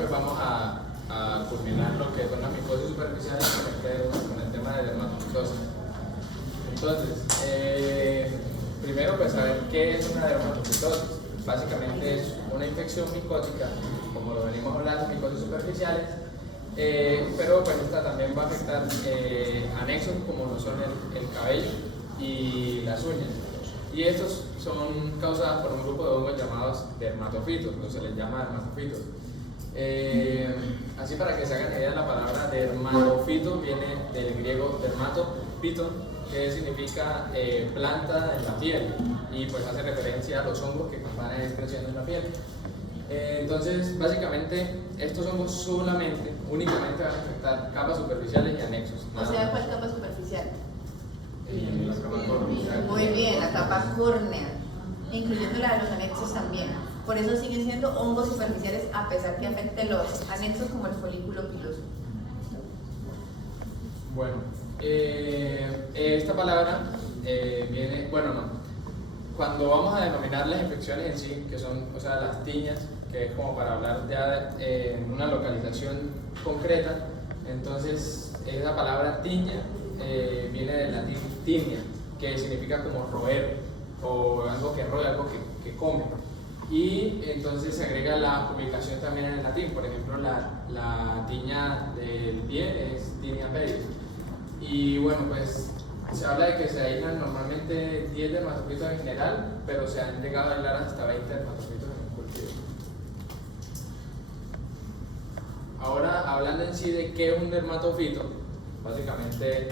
pues vamos a culminar lo que son las micosis superficiales con el tema de dermatofitosis. Entonces, primero pues saber qué es una dermatofitosis. Básicamente es una infección micótica, como lo venimos hablando, micosis superficiales, pero pues esta también va a afectar anexos como lo son el cabello y las uñas. Y estos son causados por un grupo de hongos llamados dermatofitos, o se les llama dermatofitos. Así para que se hagan idea, la palabra dermatofito viene del griego dermatophyton, que significa planta en la piel, y pues hace referencia a los hongos que van a ir creciendo en la piel. Entonces, básicamente, estos hongos únicamente van a afectar capas superficiales y anexos. O sea, ¿cuál capa superficial? La capa córnea. Muy bien, la capa córnea, incluyendo la de los anexos también. Por eso siguen siendo hongos superficiales a pesar que afecten los anexos como el folículo piloso. Bueno, esta palabra viene, bueno, no. Cuando vamos a denominar las infecciones en sí, que son, o sea, las tiñas, que es como para hablar ya en una localización concreta, entonces esa palabra tiña viene del latín tinea, que significa como roer, o algo que roe, algo que come. Y entonces se agrega la ubicación también en el latín. Por ejemplo, la tiña del pie es tinea pedis. Y bueno, pues se habla de que se aíslan normalmente 10 dermatofitos en general, pero se han llegado a aislar hasta 20 dermatofitos en un cultivo. Ahora, hablando en sí de qué es un dermatofito, básicamente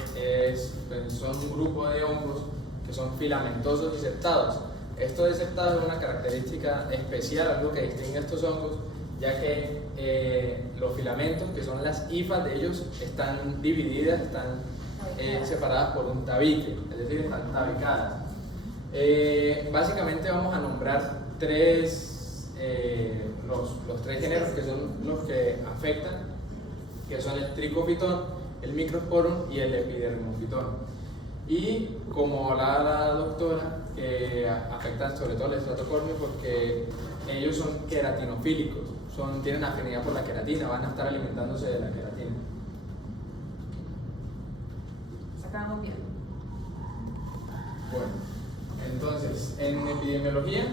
son un grupo de hongos que son filamentosos y septados. Esto de septado es una característica especial, algo que distingue a estos hongos, ya que los filamentos, que son las hifas de ellos, están divididas, están separadas por un tabique, es decir, están tabicadas. Básicamente vamos a nombrar los tres géneros que son los que afectan, que son el tricofitón, el microsporum y el epidermofitón. Y como hablaba la doctora, afectan sobre todo el estrato córneo porque ellos son queratinofílicos, tienen afinidad por la queratina, van a estar alimentándose de la queratina. Acabamos bien. Bueno, entonces, en epidemiología,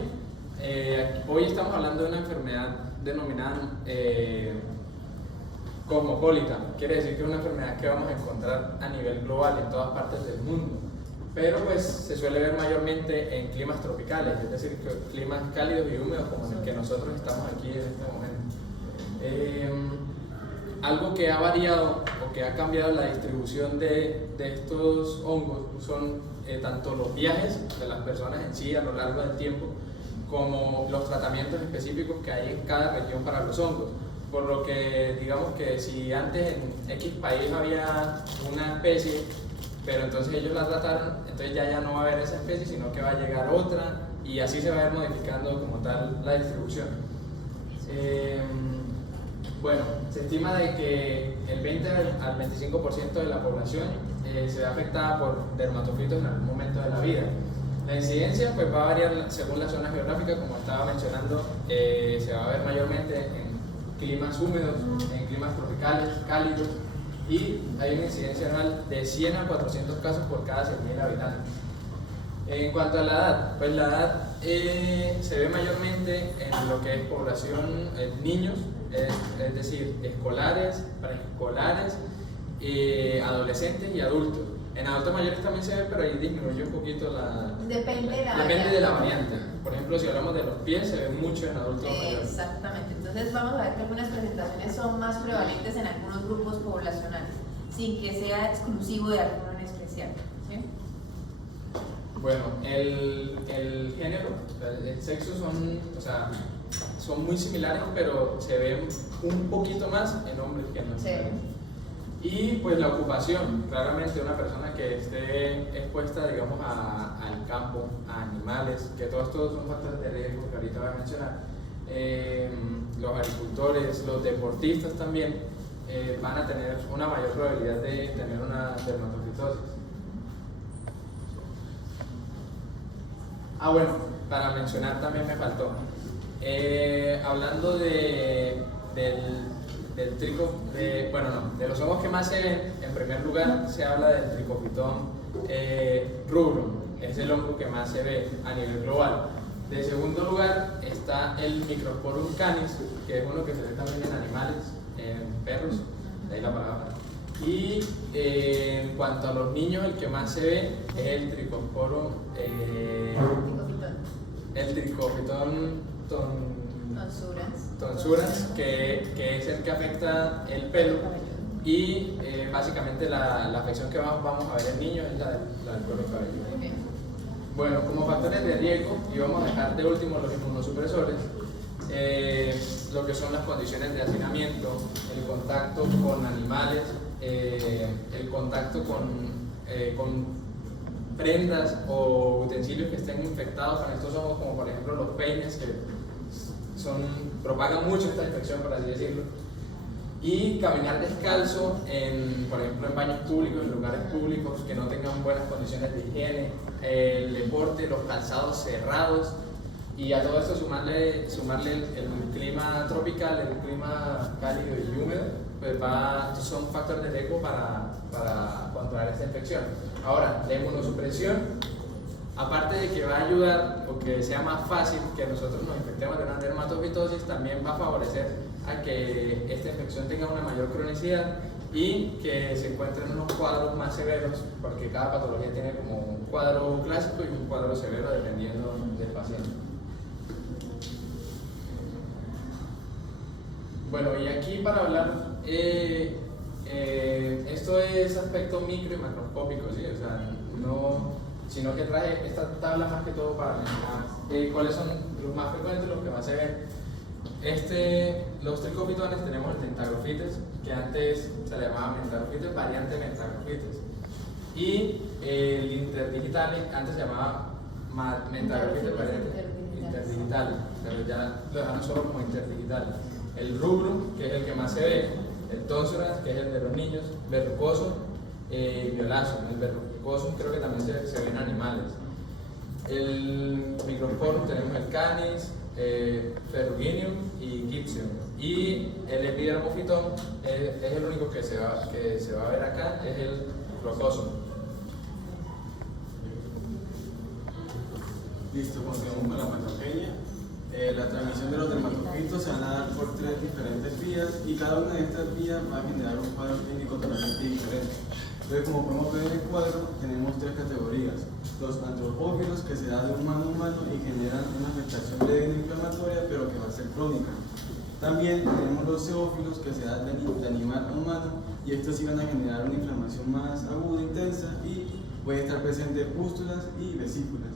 hoy estamos hablando de una enfermedad denominada cosmopolita. Quiere decir que es una enfermedad que vamos a encontrar a nivel global en todas partes del mundo, pero pues se suele ver mayormente en climas tropicales, es decir, climas cálidos y húmedos como en el que nosotros estamos aquí en este momento. Algo que ha variado o que ha cambiado la distribución de estos hongos son tanto los viajes de las personas en sí a lo largo del tiempo, como los tratamientos específicos que hay en cada región para los hongos. Por lo que digamos que si antes en X país había una especie, pero entonces ellos la trataron, entonces ya no va a haber esa especie, sino que va a llegar otra, y así se va a ir modificando como tal la distribución. Bueno, se estima de que el 20 al 25% de la población se ve afectada por dermatofitos en algún momento de la vida. La incidencia pues va a variar según la zona geográfica, como estaba mencionando, se va a ver mayormente en climas húmedos, en climas tropicales, cálidos, y hay una incidencia anual de 100 a 400 casos por cada 100.000 habitantes. En cuanto a la edad, pues la edad se ve mayormente en lo que es población niños, es decir, escolares, preescolares, adolescentes y adultos. En adultos mayores también se ve, pero ahí disminuye un poquito Depende de la variante. Por ejemplo, si hablamos de los pies, se ve mucho en adultos mayores. Exactamente. Entonces vamos a ver que algunas presentaciones son más prevalentes en algunos grupos poblacionales, sin que sea exclusivo de alguno en especial. ¿Sí? Bueno, el género, el sexo son muy similares, pero se ven un poquito más en hombres que en mujeres. Sí. Y pues la ocupación, claramente una persona que esté expuesta, digamos, al campo, a animales, que todos estos son factores de riesgo que ahorita voy a mencionar. Los agricultores, los deportistas también van a tener una mayor probabilidad de tener una dermatofitosis. Bueno, para mencionar también me faltó. Hablando de de los hongos que más se ven, en primer lugar se habla del Trichophyton rubrum, es el hongo que más se ve a nivel global. De segundo lugar está el Microsporum canis, que es uno que se ve también en animales, en perros, de ahí la palabra. Y en cuanto a los niños, el que más se ve es el Trichosporum, tonsurans, que es el que afecta el pelo. Y básicamente la afección que vamos a ver en niños es la del cuero cabelludo. Bueno, como factores de riesgo, y vamos a dejar de último los inmunosupresores, lo que son las condiciones de hacinamiento, el contacto con animales, el contacto con prendas o utensilios que estén infectados con estos hongos, como por ejemplo los peines, que propagan mucho esta infección, por así decirlo. Y caminar descalzo, por ejemplo, en baños públicos, en lugares públicos que no tengan buenas condiciones de higiene, el deporte, los calzados cerrados, y a todo esto sumarle el clima tropical, el clima cálido y húmedo, pues son factores de riesgo para controlar esta infección. Ahora, la inmunosupresión, aparte de que va a ayudar o que sea más fácil que nosotros nos infectemos de una dermatofitosis, también va a favorecer a que esta infección tenga una mayor cronicidad y que se encuentren unos cuadros más severos, porque cada patología tiene como un cuadro clásico y un cuadro severo dependiendo del paciente. Bueno, y aquí para hablar, esto es aspecto micro y macroscópico, ¿sí? O sea, sino que traje esta tabla más que todo para mencionar cuáles son los más frecuentes, los que más se ven. Los tricophytones tenemos el Mentagrofites, que antes se le llamaba Mentagrofites, variante Mentagrofites, y el Interdigitale, antes se llamaba Mentagrofites variante Interdigitale, pero ya lo dejaron solo como Interdigitale. El Rubrum, que es el que más se ve, el Tonsurans, que es el de los niños, Verrucosum, Violasum. El Verrucosum creo que también se ve en animales. El Microsporum tenemos el Canis, Ferruginum y Gypsum. Y el Epidermophyton es el único que se va a ver acá, es el Rhocosum. Listo, continuamos con la patogenia. La transmisión de los dermatofitos se van a dar por 3 diferentes vías y cada una de estas vías va a generar un cuadro clínico totalmente diferente. Entonces, como podemos ver en el cuadro, tenemos 3 categorías. Los antropófilos, que se da de humano a humano y generan una afectación leve e inflamatoria, pero que va a ser crónica. También tenemos los zoófilos, que se da de animal a humano, y estos sí van a generar una inflamación más aguda, intensa, y puede estar presente pústulas y vesículas.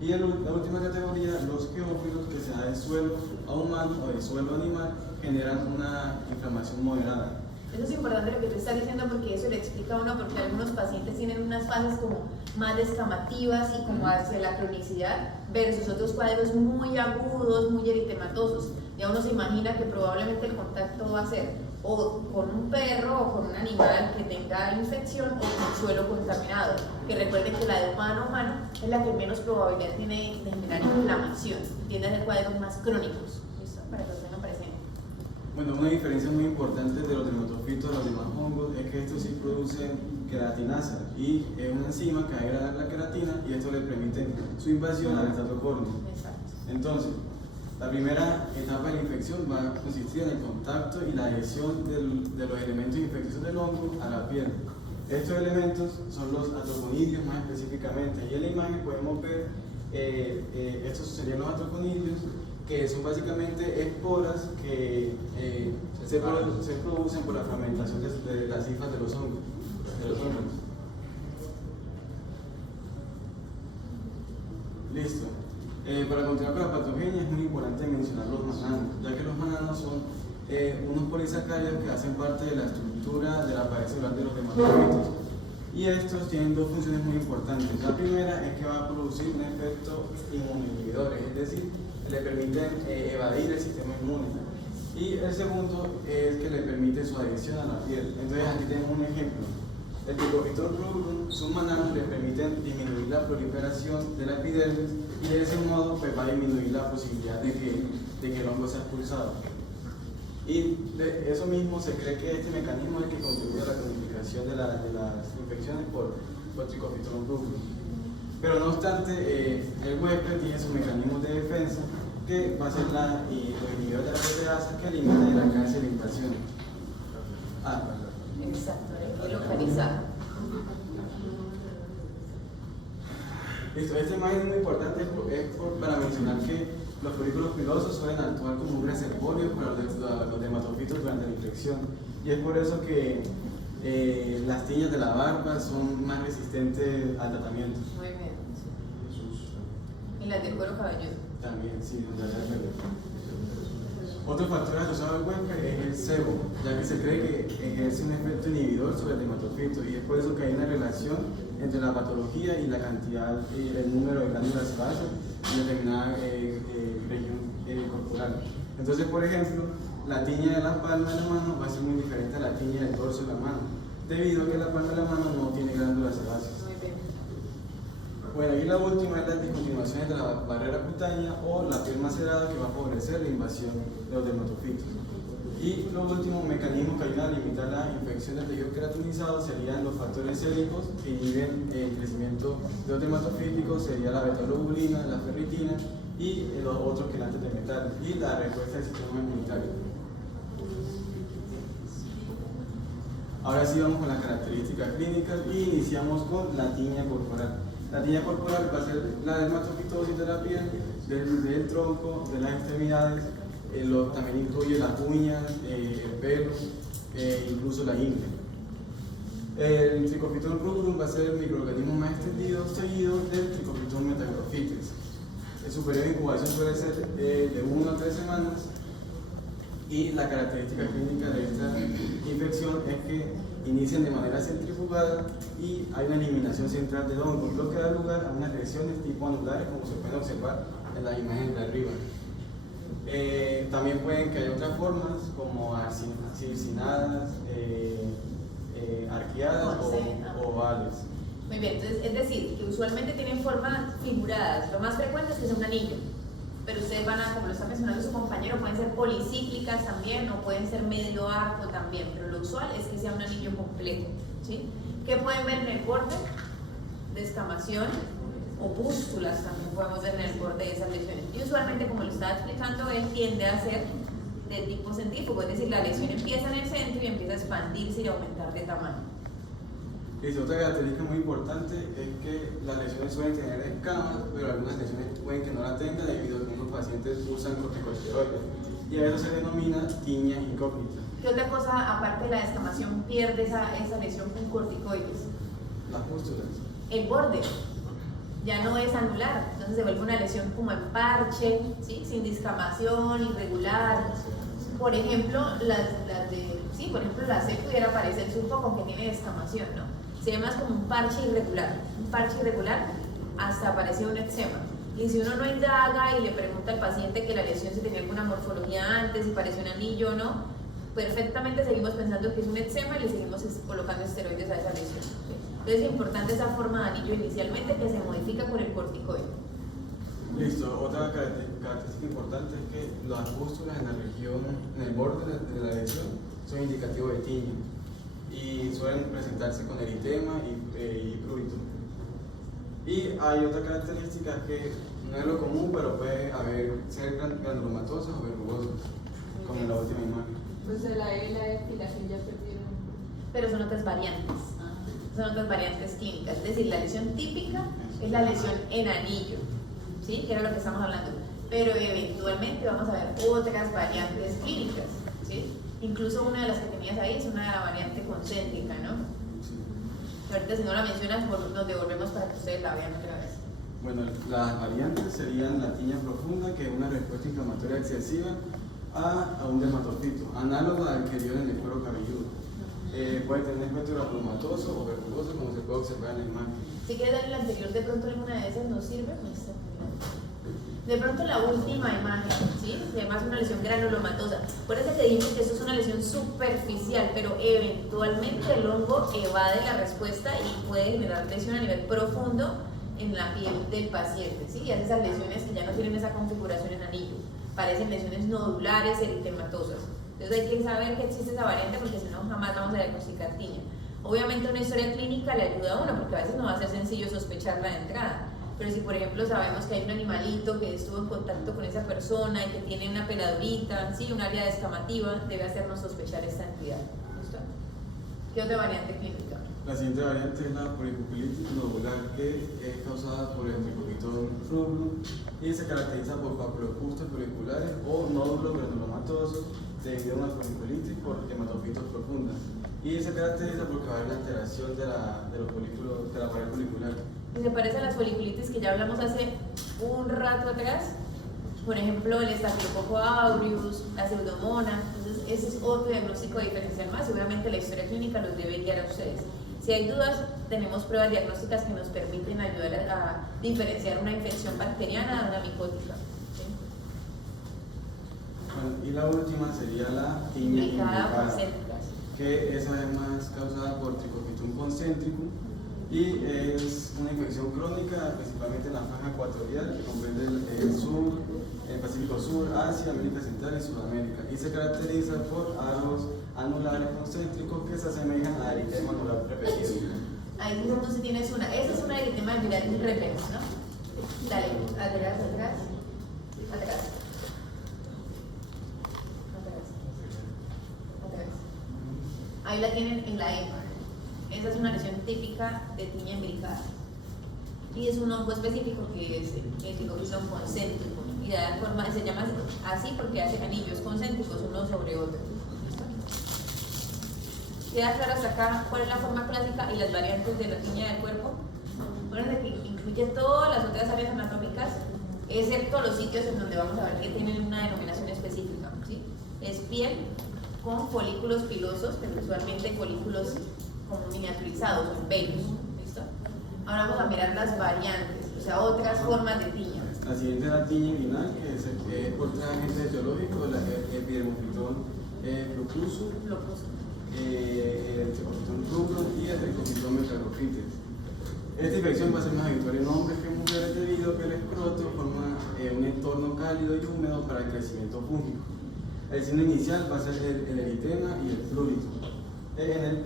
Y la última categoría, los geófilos, que se da de suelo a humano o de suelo a animal, generan una inflamación moderada. Eso es importante lo que tú estás diciendo, porque eso le explica a uno porque algunos pacientes tienen unas fases como más descamativas y como hacia la cronicidad versus otros cuadros muy agudos, muy eritematosos. Ya uno se imagina que probablemente el contacto va a ser o con un perro o con un animal que tenga infección o con suelo contaminado, que recuerden que la de humano a humano es la que menos probabilidad tiene de generar inflamación, tiende a ser cuadros más crónicos. ¿Listo? Para que lo tengan presente. Bueno, una diferencia muy importante de los dermatofitos de los demás hongos es que estos sí producen queratinasa, y es una enzima que agrega la queratina y esto le permite su invasión al estrato córneo. Entonces, la primera etapa de la infección va a consistir en el contacto y la adhesión de los elementos infecciosos del hongo a la piel. Estos elementos son los atroconidios más específicamente, y en la imagen podemos ver, estos serían los atroconidios, que son básicamente esporas que se producen por la fragmentación de las hifas de los hongos. Listo. Para continuar con la patogenia es muy importante mencionar los mananos, ya que los mananos son unos polisacáridos que hacen parte de la estructura de la pared celular de los dermatofitos. Y estos tienen 2 funciones muy importantes. La primera es que va a producir un efecto inmunoinhibidor, es decir, le permiten evadir el sistema inmune. Y el segundo es que le permite su adhesión a la piel. Entonces aquí tenemos un ejemplo. El Trichophyton rubrum, sus mananos le permiten disminuir la proliferación de la epidermis y de ese modo pues, va a disminuir la posibilidad de que el hongo sea expulsado. Y de eso mismo se cree que este mecanismo es el que contribuye a la cronificación de las infecciones por Trichofiton rufus. Pero no obstante, el huésped tiene sus mecanismos de defensa, que va a ser los inhibidores de la proteasa que eliminan el alcance de la invasión. Exacto, localizado. Listo, esta imagen es muy importante para mencionar que los folículos pilosos suelen actuar como un reservorio para los dermatofitos durante la infección. Y es por eso que las tiñas de la barba son más resistentes al tratamiento. Muy bien. Y las del cuero cabelludo. También, sí, en realidad es verdad. Otro factor asociado al huésped es el sebo, ya que se cree que ejerce un efecto inhibidor sobre el dermatofito, y es por eso que hay una relación entre la patología y la cantidad y el número de glándulas sebáceas en determinada región corporal. Entonces, por ejemplo, la tiña de la palma de la mano va a ser muy diferente a la tiña del torso de la mano, debido a que la palma de la mano no tiene glándulas sebáceas. Bueno, y la última es las discontinuaciones de la barrera cutánea o la piel macerada, que va a favorecer la invasión de los dermatofitos. Y los últimos mecanismos que ayudan a limitar la infección del tejido queratinizado serían los factores séricos que inhiben el crecimiento de los dermatofíticos, sería la beta-globulina, la ferritina y los otros quelantes de metal, y la respuesta del sistema inmunitario. Ahora sí vamos con las características clínicas y iniciamos con la tiña corporal. La tiña corporal va a ser la dermatofitosis de la piel, del tronco, de las extremidades, también incluye las uñas, el pelo, incluso la ingle. El Trichofiton rubrum va a ser el microorganismo más extendido, seguido del Trichofiton metagrofites. Su periodo de incubación suele ser de 1 a 3 semanas, y la característica clínica de esta infección es que inician de manera centrifugada y hay una eliminación central del hongo, lo que da lugar a unas lesiones tipo anulares, como se puede observar en la imagen de arriba. También pueden que haya otras formas como circinadas, arqueadas o ovales. Muy bien, entonces es decir, que usualmente tienen formas figuradas. Lo más frecuente es que sea un anillo, pero ustedes van a, como lo está mencionando su compañero, pueden ser policíclicas también o pueden ser medio arco también, pero lo usual es que sea un anillo completo, ¿sí? ¿Qué pueden ver en el borde? Descamación o pústulas también podemos ver en el borde de esas lesiones. Y usualmente, como lo estaba explicando él, tiende a ser de tipo centrífugo, es decir, la lesión empieza en el centro y empieza a expandirse y aumentar de tamaño. Y otra característica muy importante es que las lesiones suelen tener escamas, pero algunas lesiones pueden que no la tengan debido a que algunos pacientes usan corticosteroides, y a eso se denomina tiña incógnita. ¿Qué otra cosa, aparte de la descamación, pierde esa lesión con corticoides? Las pústulas. El borde ya no es anular, entonces se vuelve una lesión como en parche, ¿sí? Sin descamación, irregular. Por ejemplo, por ejemplo, la C pudiera parecerse un poco que tiene descamación, ¿no? Se ve más como un parche irregular hasta parece un eczema. Y si uno no indaga y le pregunta al paciente que la lesión si tenía alguna morfología antes, si parecía un anillo o no, perfectamente seguimos pensando que es un eczema y le seguimos colocando esteroides a esa lesión. ¿Sí? Entonces es importante esa forma de anillo inicialmente que se modifica con el corticoide. Listo, otra característica importante es que las pústulas en la región, en el borde de la lesión, son indicativos de tiña y suelen presentarse con eritema y prurito. Y hay otra característica que no es lo común, pero puede ser granulomatosas o verrugosas, como en la última imagen. Pues la E y la depilación ya perdieron. Pero son otras variantes. Son otras variantes clínicas. Es decir, la lesión típica es la lesión en anillo, ¿sí? Que era lo que estamos hablando. Pero eventualmente vamos a ver otras variantes clínicas, ¿sí? Incluso una de las que tenías ahí es una variante concéntrica, ¿no? Ahorita si no la mencionas, nos devolvemos para que ustedes la vean otra vez. Bueno, las variantes serían la tiña profunda, que es una respuesta inflamatoria excesiva a un dermatofito, análogo al que dio en el cuero cabelludo. Puede tener efecto granulomatoso o verrugoso, como se puede observar en la imagen. Si quieres darle la anterior, de pronto alguna de esas nos sirve. De pronto la última imagen, ¿sí? Además una lesión granulomatosa. Por eso te dijimos que esto es una lesión superficial, pero eventualmente el hongo evade la respuesta y puede generar lesión a nivel profundo en la piel del paciente, ¿sí? Y hace esas lesiones que ya no tienen esa configuración en anillo. Parecen lesiones nodulares, eritematosas. Entonces hay que saber que existe esa variante porque si no jamás vamos a diagnosticar tiña. Obviamente una historia clínica le ayuda a uno porque a veces no va a ser sencillo sospecharla de entrada. Pero si por ejemplo sabemos que hay un animalito que estuvo en contacto con esa persona y que tiene una peladurita, ¿sí? Un área descamativa, debe hacernos sospechar esta entidad. ¿Listo? ¿Qué otra variante clínica? La siguiente variante es la polipupilitis globular, que es causada por el tricopitón rubrum y se caracteriza por papulopustas foliculares o nódulos granulomatosos debido a una foliculitis por hematofitos profundas. Y se caracteriza porque va a haber una alteración de los folículos, de la pared folicular. Y se parece a las foliculitis que ya hablamos hace un rato atrás, por ejemplo el estafilococo aureus, la pseudomonas. Entonces ese es otro diagnóstico diferencial más. Seguramente la historia clínica los debe guiar a ustedes. Si hay dudas, tenemos pruebas diagnósticas que nos permiten ayudar a diferenciar una infección bacteriana de una micótica. ¿Sí? Bueno, y la última sería la tiña Implicada implicada, concéntrica. que esa es más causada por tricopitón concéntrico y es una infección crónica principalmente en la franja ecuatorial que comprende el sur, el Pacífico Sur, Asia, América Central y Sudamérica, y se caracteriza por halos anulares concéntricos que se asemejan a eritema anular repetido. Ahí tú sí tienes una. Esa es una eritema anular replex, ¿no? Dale, atrás, atrás, atrás. Atrás. Ahí la tienen en la EMA. Esa es una lesión típica de tiña imbricada. Y es un hongo específico que es el tricopitón concéntrico. Y de forma, se llama así porque hace anillos concéntricos uno sobre otro. ¿Queda claro hasta acá cuál es la forma clásica y las variantes de la tiña del cuerpo? Acuérdense que incluye todas las otras áreas anatómicas, excepto los sitios en donde vamos a ver que tienen una denominación específica. ¿Sí? Es piel con folículos pilosos, pero usualmente folículos como miniaturizados o pelos. ¿Listo? Ahora vamos a mirar las variantes, o sea, otras formas de tiña. La siguiente es la tiña inguinal, que es por tres agentes etiológicos, la epidermophyton flucusum, el tricopitón rubrum y el tricopitón metralophytes. Esta infección va a ser más habitual en hombres que en mujeres debido a que el escroto forma un entorno cálido y húmedo para el crecimiento fúngico. El signo inicial va a ser el eritema y el prurito entre el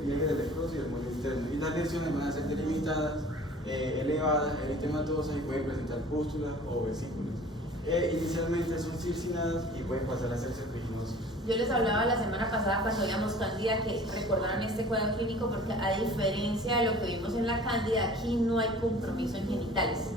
pliegue del escroto y el muelle interno, y las lesiones van a ser delimitadas, elevadas, eritematosas y pueden presentar pústulas o vesículas. Inicialmente son circinadas y pueden pasar a ser serpiginosas. Yo les hablaba la semana pasada cuando veíamos cándida que recordaran este cuadro clínico porque a diferencia de lo que vimos en la cándida, aquí no hay compromiso en genitales.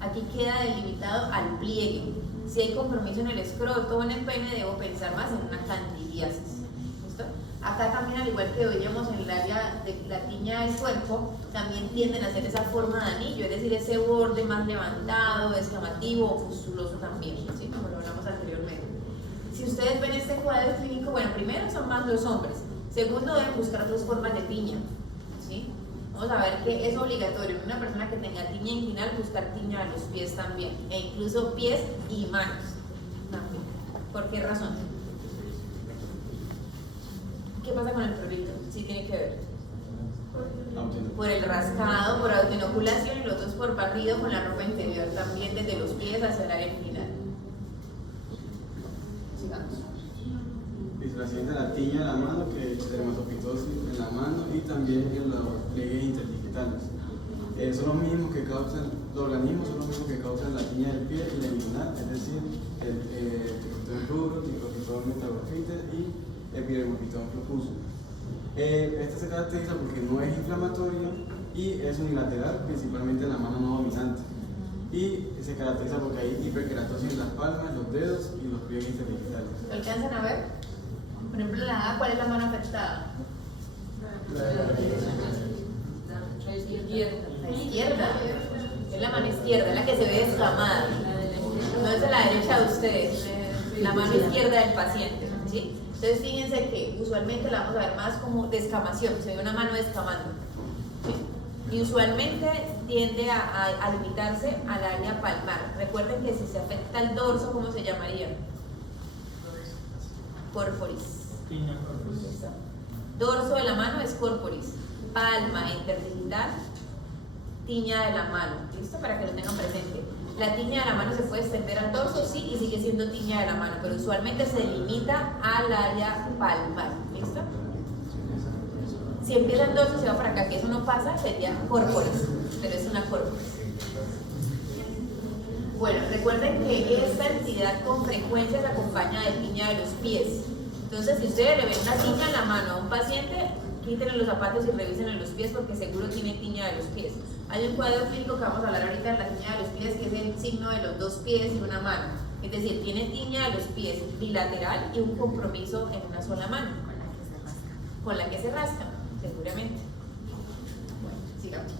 Aquí queda delimitado al pliegue. Si hay compromiso en el escroto o en el pene, debo pensar más en una candidiasis. ¿Listo? Acá también, al igual que veíamos en el área de la tiña del cuerpo, también tienden a hacer esa forma de anillo, es decir, ese borde más levantado, escamativo o pustuloso también, ¿sí? Como lo hablamos anteriormente. Si ustedes ven este cuadro clínico, bueno, primero son más los hombres, segundo deben buscar otras formas de tiña, ¿sí? Vamos a ver que es obligatorio en una persona que tenga tiña inguinal buscar tiña a los pies también, e incluso pies y manos también. ¿Por qué razón? ¿Qué pasa con el prurito? Sí tiene que ver. Por el rascado, por autoinoculación, y los otros por barrido con la ropa interior también desde los pies hacia el área inguinal. Sigamos. La siguiente es la tiña de la mano, que es dermatopitosis en la mano y también en los pliegues interdigitales. Son los mismos que causan, los organismos son los mismos que causan la tiña del pie y la inguinal, es decir, el tricopitón rubrum, tricopitón metralophytes y epidermophyton flucusum. Esta se caracteriza porque no es inflamatorio y es unilateral, principalmente en la mano no dominante. Y se caracteriza porque hay hiperkeratosis en las palmas, los dedos y los pliegues interdigitales. ¿Lo alcanzan a ver? Por ejemplo, ¿cuál es la mano afectada? La izquierda. Es la mano izquierda, es la que se ve descamada. No es la derecha de ustedes, la mano izquierda del paciente, ¿sí? Entonces fíjense que usualmente la vamos a ver más como descamación, se ve una mano descamando, ¿sí? Y usualmente tiende a limitarse al área palmar. Recuerden que si se afecta el dorso, ¿cómo se llamaría? Corporis. Dorso de la mano es corporis, palma interdigital, tiña de la mano. ¿Listo? Para que lo tengan presente. La tiña de la mano se puede extender al torso, sí, y sigue siendo tiña de la mano, pero usualmente se limita al área palmar. ¿Listo? Si empieza el dorso y se va para acá, que eso no pasa, sería córporis, pero es una córporis. Bueno, recuerden que esta entidad con frecuencia se acompaña de tiña de los pies. Entonces, si ustedes le ven una tiña en la mano a un paciente, quítenle los zapatos y revisen los pies porque seguro tiene tiña de los pies. Hay un cuadro clínico que vamos a hablar ahorita de la tiña de los pies, que es el signo de los dos pies y una mano. Es decir, tiene tiña de los pies bilateral y un compromiso en una sola mano, con la que se rascan, seguramente. Bueno, sigamos.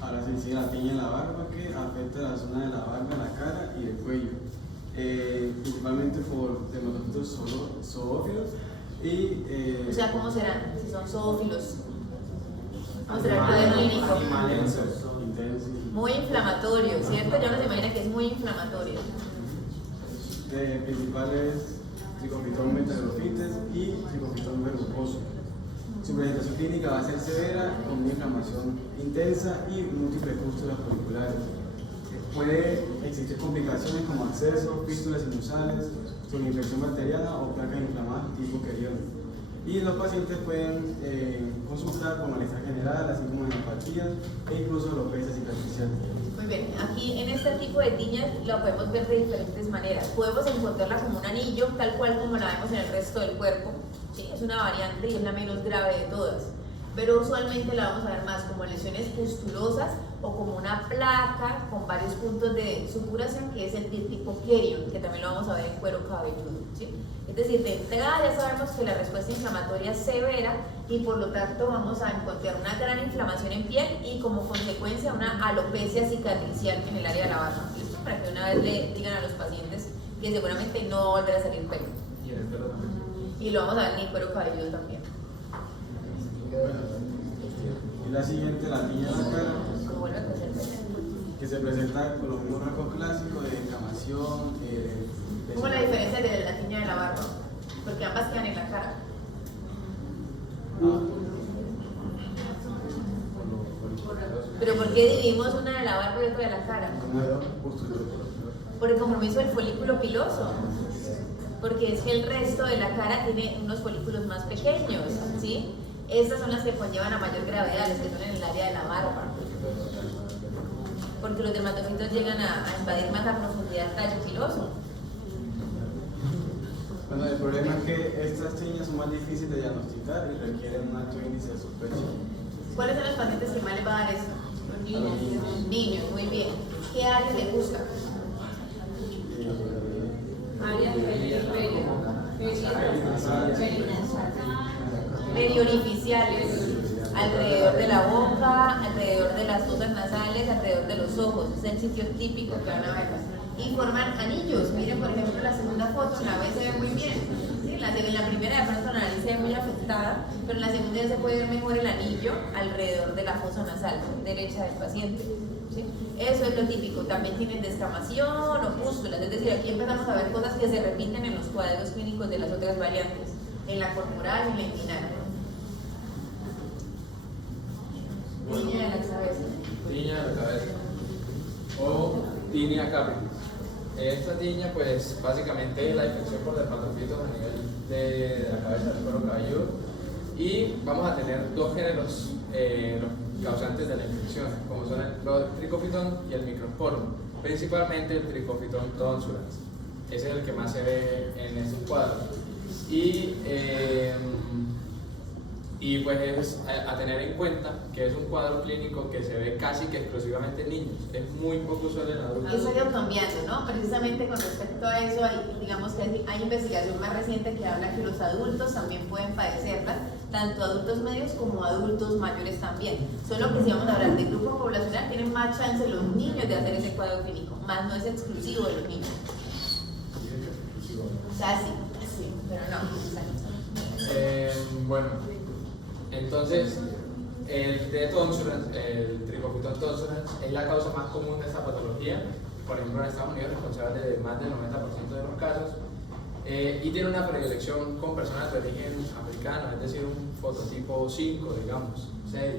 Ahora sí, sigue la tiña en la barba que afecta la zona de la barba, la cara y el cuello. Principalmente por dermatofitos zoófilos y... O sea, ¿cómo serán? Si son zoófilos. ¿Cómo será el cuadro clínico? Intenso. Muy inflamatorio, ¿cierto? Ya uno se imagina que es muy inflamatorio. Principales tricofitón metalofites y tricofitón verrucoso. Su presentación clínica va a ser severa, con una inflamación intensa y múltiples pústulas folliculares. Puede existir complicaciones como abscesos, fístulas sinusales, infección bacteriana o placas inflamadas tipo querión. Y los pacientes pueden consultar con malestar general, así como enepatías e incluso alopecia cicatricial. Muy bien, aquí en este tipo de tiñas la podemos ver de diferentes maneras. Podemos encontrarla como un anillo, tal cual como la vemos en el resto del cuerpo. ¿Sí? Es una variante y es la menos grave de todas. Pero usualmente la vamos a ver más como lesiones pustulosas o como una placa con varios puntos de supuración, que es el tipo Kierion, que también lo vamos a ver en cuero cabelludo. ¿Sí? Es decir, de entrada ya sabemos que la respuesta inflamatoria es severa y por lo tanto vamos a encontrar una gran inflamación en piel y como consecuencia una alopecia cicatricial en el área de la barba. ¿Listo? Para que una vez le digan a los pacientes que seguramente no va a volver a salir pelo. Y en el pelo también. Y lo vamos a ver en el cuero cabelludo también. Y la siguiente, la tiña en la cara, Como vuelve a crecer pelo. que se presenta con los mismos rasgos clásicos de descamación. ¿Cómo la diferencia de la tiña de la barba? Porque ambas quedan en la cara. Pero ¿por qué dividimos una de la barba y otra de la cara? Por el compromiso del folículo piloso. Porque es que el resto de la cara tiene unos folículos más pequeños, ¿sí? Estas son las que conllevan a mayor gravedad, las que son en el área de la barba. Porque los dermatofitos llegan a invadir más a profundidad el tallo piloso. Bueno, el problema es que estas tiñas son más difíciles de diagnosticar y requieren un alto índice de sospecha. ¿Cuáles son los pacientes que más les va a dar esto? Los niños. Niños, muy bien. ¿Qué áreas les gusta? Áreas de Periorificiales, alrededor de la boca, alrededor de las fosas nasales, alrededor de los ojos. Es el sitio típico que van a ver. Y forman anillos. Miren, por ejemplo, la segunda foto, en la vez se ve muy bien. ¿Sí? En la primera de pronto la nariz se ve muy afectada, pero en la segunda ya se puede ver mejor el anillo alrededor de la fosa nasal derecha del paciente. ¿Sí? Eso es lo típico. También tienen descamación o pústulas. Es decir, aquí empezamos a ver cosas que se repiten en los cuadros clínicos de las otras variantes, en la corporal y en la inguinal. Tiña de la cabeza. Tiña de la cabeza. O tinea capitis. Esta tiña, pues básicamente es la infección por dermatofitos a nivel de la cabeza, del cuero cabelludo. Y vamos a tener dos géneros los causantes de la infección, como son el tricofitón y el microsporum. Principalmente el tricofitón tonsurans. Ese es el que más se ve en estos cuadros. Y pues es a tener en cuenta que es un cuadro clínico que se ve casi que exclusivamente en niños, es muy poco usual en adultos. Eso ha ido cambiando, ¿no? Precisamente con respecto a eso, digamos que hay investigación más reciente que habla que los adultos también pueden padecerlas, tanto adultos medios como adultos mayores también. Solo que si vamos a hablar de grupo poblacional, tienen más chance los niños de hacer ese cuadro clínico, más no es exclusivo de los niños. O sea, sí, pero no. Bueno, entonces el T. tonsurans, el tricofitón tonsurans, es la causa más común de esta patología. Por ejemplo, en Estados Unidos es responsable de más del 90% de los casos y tiene una predilección con personas de origen africano, es decir, un fototipo 5, digamos, 6.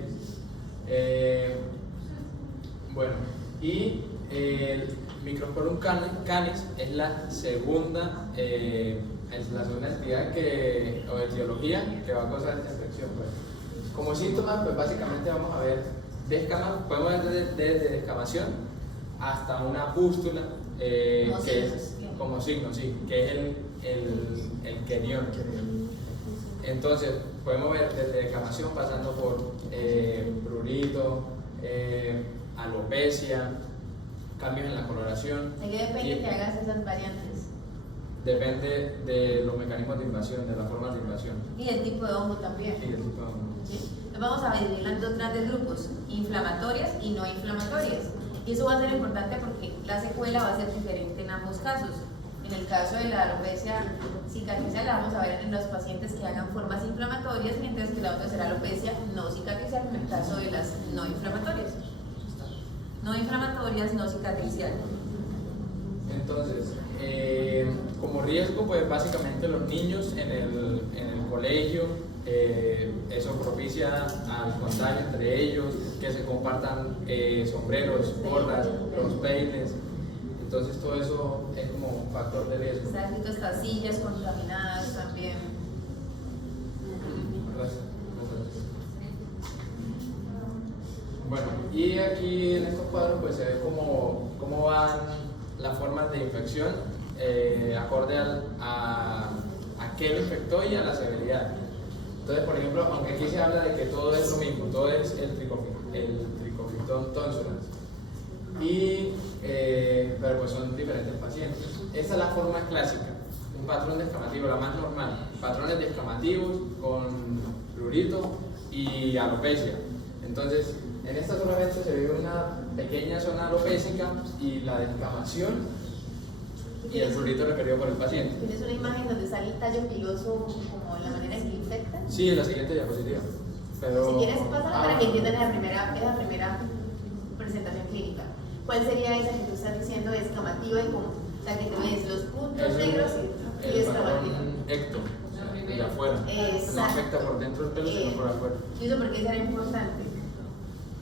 Bueno, Y el Microsporum canis es la segunda entidad o etiología que va a causar esta infección. Pues. Como síntomas, pues básicamente vamos a ver podemos ver desde descamación hasta una pústula, que es como signo, sí, que es el querión. Entonces, podemos ver desde descamación pasando por prurito, alopecia, cambios en la coloración. ¿De qué depende que hagas esas variantes? Depende de los mecanismos de invasión, de las formas de invasión. Y el tipo de hongo también. Y el tipo de hongo. ¿Sí? Entonces vamos a dividirlo en dos grandes grupos, inflamatorias y no inflamatorias. Y eso va a ser importante porque la secuela va a ser diferente en ambos casos. En el caso de la alopecia cicatricial la vamos a ver en los pacientes que hagan formas inflamatorias, mientras que la otra será alopecia no cicatricial en el caso de las no inflamatorias. No inflamatorias, no cicatricial. Entonces, como riesgo, pues básicamente los niños en el colegio, eso propicia al contagio entre ellos, que se compartan sombreros, gorras, los peines. Entonces todo eso es como un factor de riesgo. Estas sillas contaminadas también. Bueno, y aquí en estos cuadros pues se ve cómo van las formas de infección acorde a qué lo infectó y a la severidad. Entonces, por ejemplo, aunque aquí se habla de que todo es lo mismo, todo es el Trichophyton tonsulans, pero pues son diferentes pacientes. Esta es la forma clásica, un patrón descamativo, la más normal, patrones descamativos con prurito y alopecia. Entonces, en esta solamente se ve una pequeña zona alopésica y la descamación y el prurito referido por el paciente. ¿Tienes una imagen donde sale el tallo piloso como la manera en que infecta? Sí, en la siguiente diapositiva. Pero, si quieres, pásala para que entiendan esa primera presentación clínica. ¿Cuál sería esa que tú estás diciendo descamativa y como la que te ves los puntos negros y descamativa? Ecto, de afuera. No afecta por dentro del pelo, sino por afuera. ¿Y eso por qué será importante?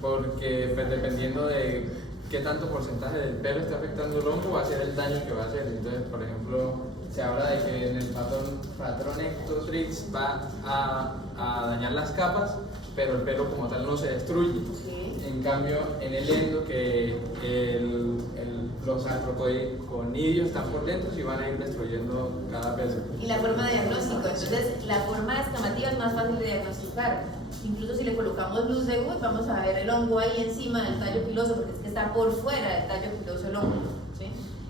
Porque pues, dependiendo de qué tanto porcentaje del pelo está afectando el hongo, va a ser el daño que va a hacer. Entonces, por ejemplo, se habla de que en el patrón ectotrix va a dañar las capas, pero el pelo como tal no se destruye. En cambio, en el endo, que los artroconidios están por dentro y van a ir destruyendo cada vez. Y la forma de diagnóstico, entonces la forma descamativa es más fácil de diagnosticar. Incluso si le colocamos luz de Wood, vamos a ver el hongo ahí encima del tallo piloso, porque es que está por fuera del tallo piloso el hongo. ¿Sí?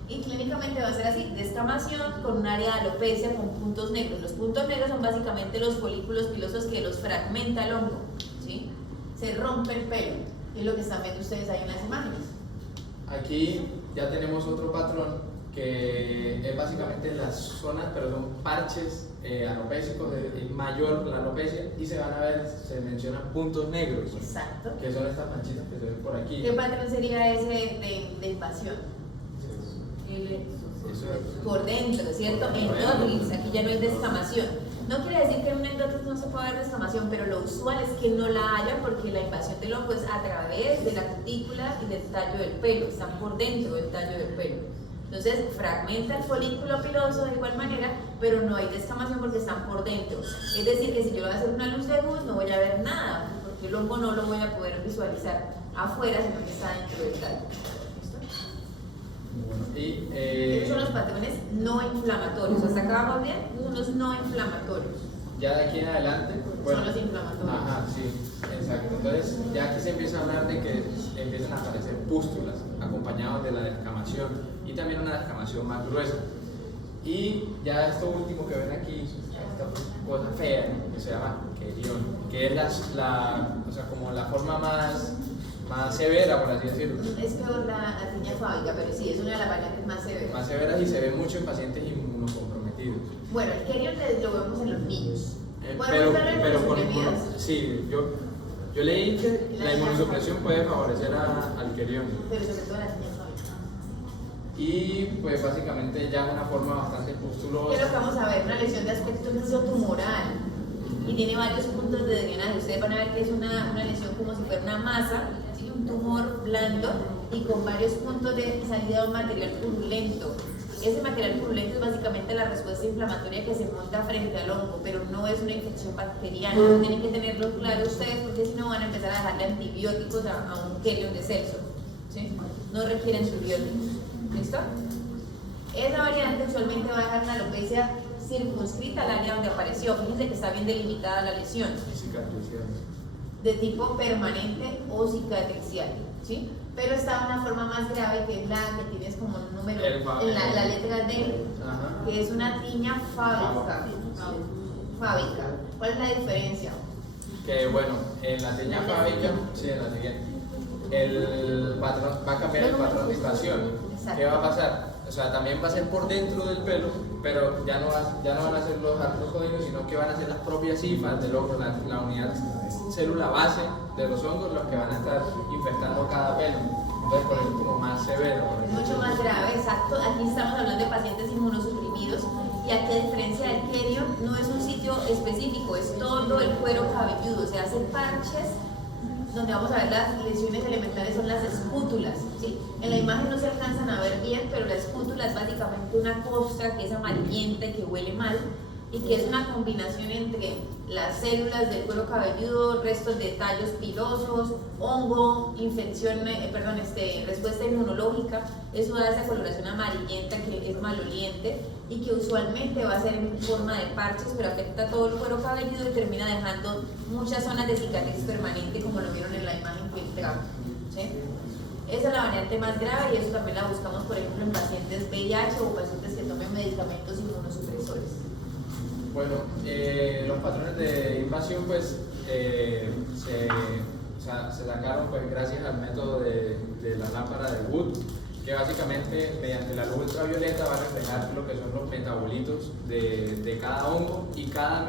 Y clínicamente va a ser así, descamación con un área de alopecia con puntos negros. Los puntos negros son básicamente los folículos pilosos que los fragmenta el hongo. ¿Sí? Se rompe el pelo, y es lo que están viendo ustedes ahí en las imágenes. Aquí ya tenemos otro patrón que es básicamente en las zonas, pero son parches alopécicos, es mayor la alopecia y se van a ver, se mencionan puntos negros. Exacto. Que son estas manchitas que se ven por aquí. ¿Qué patrón sería ese de invasión? Eso es. Por dentro, ¿cierto? Endotrix, aquí ya no es descamación. No quiere decir que en un endotrix no se pueda ver descamación, pero lo usual es que no la haya porque la invasión del hongo es a través de la cutícula y del tallo del pelo, están por dentro del tallo del pelo. Entonces fragmenta el folículo piloso de igual manera, pero no hay descamación porque están por dentro. Es decir, que si yo voy a hacer una luz de luz no voy a ver nada, porque el hongo no lo voy a poder visualizar afuera, sino que está dentro del tallo. Esos son los patrones no inflamatorios. ¿Hasta acá vamos bien? Esos son los no inflamatorios. Ya de aquí en adelante, bueno, son los inflamatorios. Ajá, sí, exacto. Entonces, ya aquí se empieza a hablar de que empiezan a aparecer pústulas acompañados de la descamación y también una descamación más gruesa. Y ya esto último que ven aquí, esta cosa fea, ¿no? Que se llama querión, que es o sea, como la forma más severa, por así decirlo. Es peor la tiña fábica, pero sí, es una de las variantes más severas. Más severas y se ve mucho en pacientes inmunocomprometidos. Bueno, el querión lo vemos en los niños. Pero con sí, yo leí que la inmunosupresión puede favorecer al querión. Pero sobre todo la tiña fábica. Y pues básicamente ya una forma bastante pustulosa. ¿Qué es lo que vamos a ver? Una lesión de aspecto incluso tumoral. Y tiene varios puntos de drenaje. Ustedes van a ver que es una lesión como si fuera una masa, ¿sí? Un tumor blando y con varios puntos de salida de un material purulento. Ese material purulento es básicamente la respuesta inflamatoria que se monta frente al hongo, pero no es una infección bacteriana. Tienen que tenerlo claro ustedes, porque si no van a empezar a dejarle antibióticos a un Kelion de Celso, ¿sí? No requieren antibióticos. ¿Listo? Esa variante usualmente va a dejar una alopecia circunscrita al área donde apareció. Fíjense que está bien delimitada la lesión. De tipo permanente o cicatricial, ¿sí? Pero está una forma más grave, que es la que tienes como un número en la letra D, que es una tiña fábica. ¿Cuál es la diferencia? Que bueno, en la tiña fábica, sí, en la siguiente, el patrón va a cambiar el patrón de invasión. ¿Qué va a pasar? O sea, también va a ser por dentro del pelo, pero ya no van a ser los artrocódilos, sino que van a ser las propias hifas del hongo, la unidad célula base de los hongos, los que van a estar infectando cada pelo. Entonces, por eso es como más severo. Es mucho más grave, exacto. Aquí estamos hablando de pacientes inmunosuprimidos, y aquí, a diferencia del Kelion, no es un sitio específico, es todo el cuero cabelludo. Se hacen parches donde vamos a ver las lesiones elementales, son las espútulas, ¿sí? En la imagen no se alcanzan a ver bien, pero la espútula es básicamente una costra que es amarillenta y que huele mal, y que es una combinación entre las células del cuero cabelludo, restos de tallos pilosos, hongo, infección, respuesta inmunológica. Eso da esa coloración amarillenta que es maloliente y que usualmente va a ser en forma de parches, pero afecta todo el cuero cabelludo y termina dejando muchas zonas de cicatriz permanente, como lo vieron en la imagen que filtramos, ¿sí? Esa es la variante más grave, y eso también la buscamos, por ejemplo, en pacientes VIH o pacientes que tomen medicamentos inmunosupresores. Bueno, los patrones de invasión pues se sacaron pues gracias al método de la lámpara de Wood, que básicamente mediante la luz ultravioleta va a reflejar lo que son los metabolitos de cada hongo, y cada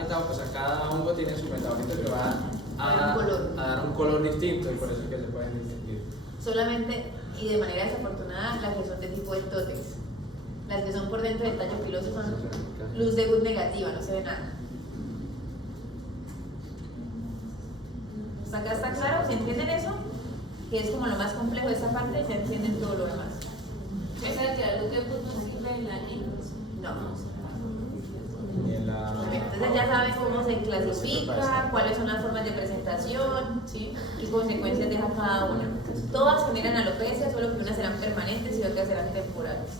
hongo tiene su metabolito que va a dar un color distinto, y por eso es que se pueden distinguir. Solamente, y de manera desafortunada, las que son de tipo ectótex. Las que son por dentro del tallo piloso son luz de Wood negativa, no se ve nada. ¿Hasta acá está claro? ¿Se entienden eso? Que es como lo más complejo de esta parte, y se entienden todo lo demás. O sea, que la luz de Wood no sirve en la INCOS. No. Entonces ya saben cómo se clasifica, cuáles son las formas de presentación, ¿sí? Y consecuencias deja cada una. Todas generan alopecia, solo que unas serán permanentes y otras serán temporales.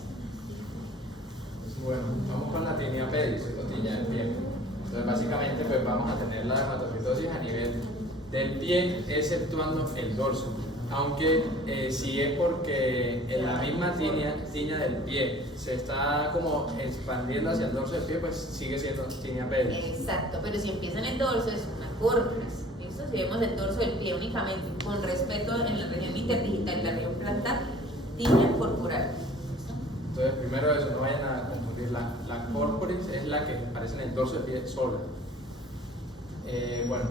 Bueno, vamos con la tinea pedis, o tiña del pie. Entonces básicamente pues vamos a tener la dermatofitosis a nivel del pie, exceptuando el dorso. Aunque si es porque en la misma tiña del pie se está como expandiendo hacia el dorso del pie, pues sigue siendo tinea pedis. Exacto, pero si empieza en el dorso es una córporis. ¿Listo? Si vemos el dorso del pie únicamente con respeto en la región interdigital y la región plantar, tiña corporal. Entonces, primero eso, no vayan a confundir. La corporis es la que aparece en el dorso del pie sola. Bueno,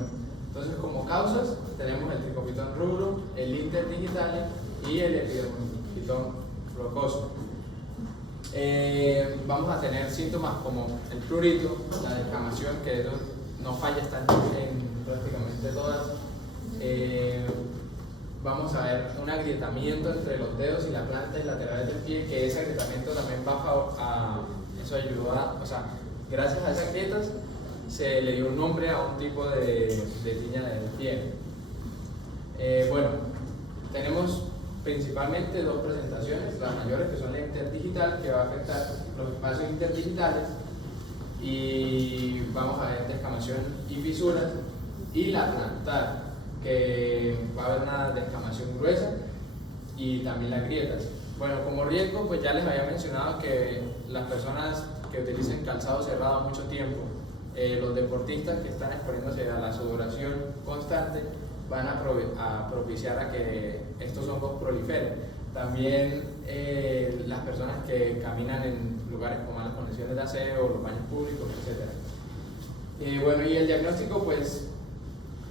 entonces como causas tenemos el tricopitón rubrum, el interdigitale y el epidermopitón flocoso. Vamos a tener síntomas como el prurito, la descamación, que eso no falla, está en prácticamente todas. Vamos a ver un agrietamiento entre los dedos y la planta y laterales del pie, que ese agrietamiento también eso ayudó gracias a esas grietas se le dio un nombre a un tipo de tiña del pie. Bueno, tenemos principalmente dos presentaciones, las mayores, que son la interdigital, que va a afectar los espacios interdigitales, y vamos a ver descamación y fisuras, y la plantar, que va a haber una descamación gruesa y también las grietas. Bueno, como riesgo, pues ya les había mencionado que las personas que utilicen calzado cerrado mucho tiempo, los deportistas que están exponiéndose a la sudoración constante, van a propiciar a que estos hongos proliferen. También las personas que caminan en lugares con malas condiciones de aseo, los baños públicos, etc. Bueno, y el diagnóstico, pues,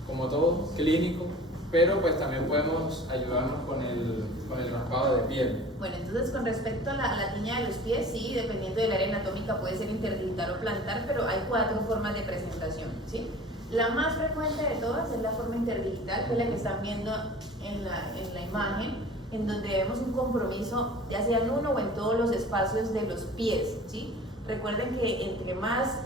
como todo, clínico, pero pues también podemos ayudarnos con el raspado de piel. Bueno, entonces con respecto a la tiña de los pies, sí, dependiendo del área anatómica puede ser interdigital o plantar, pero hay 4 formas de presentación, ¿sí? La más frecuente de todas es la forma interdigital, que es la que están viendo en la imagen. en donde vemos un compromiso, ya sea en uno o en todos los espacios de los pies, ¿sí? Recuerden que entre más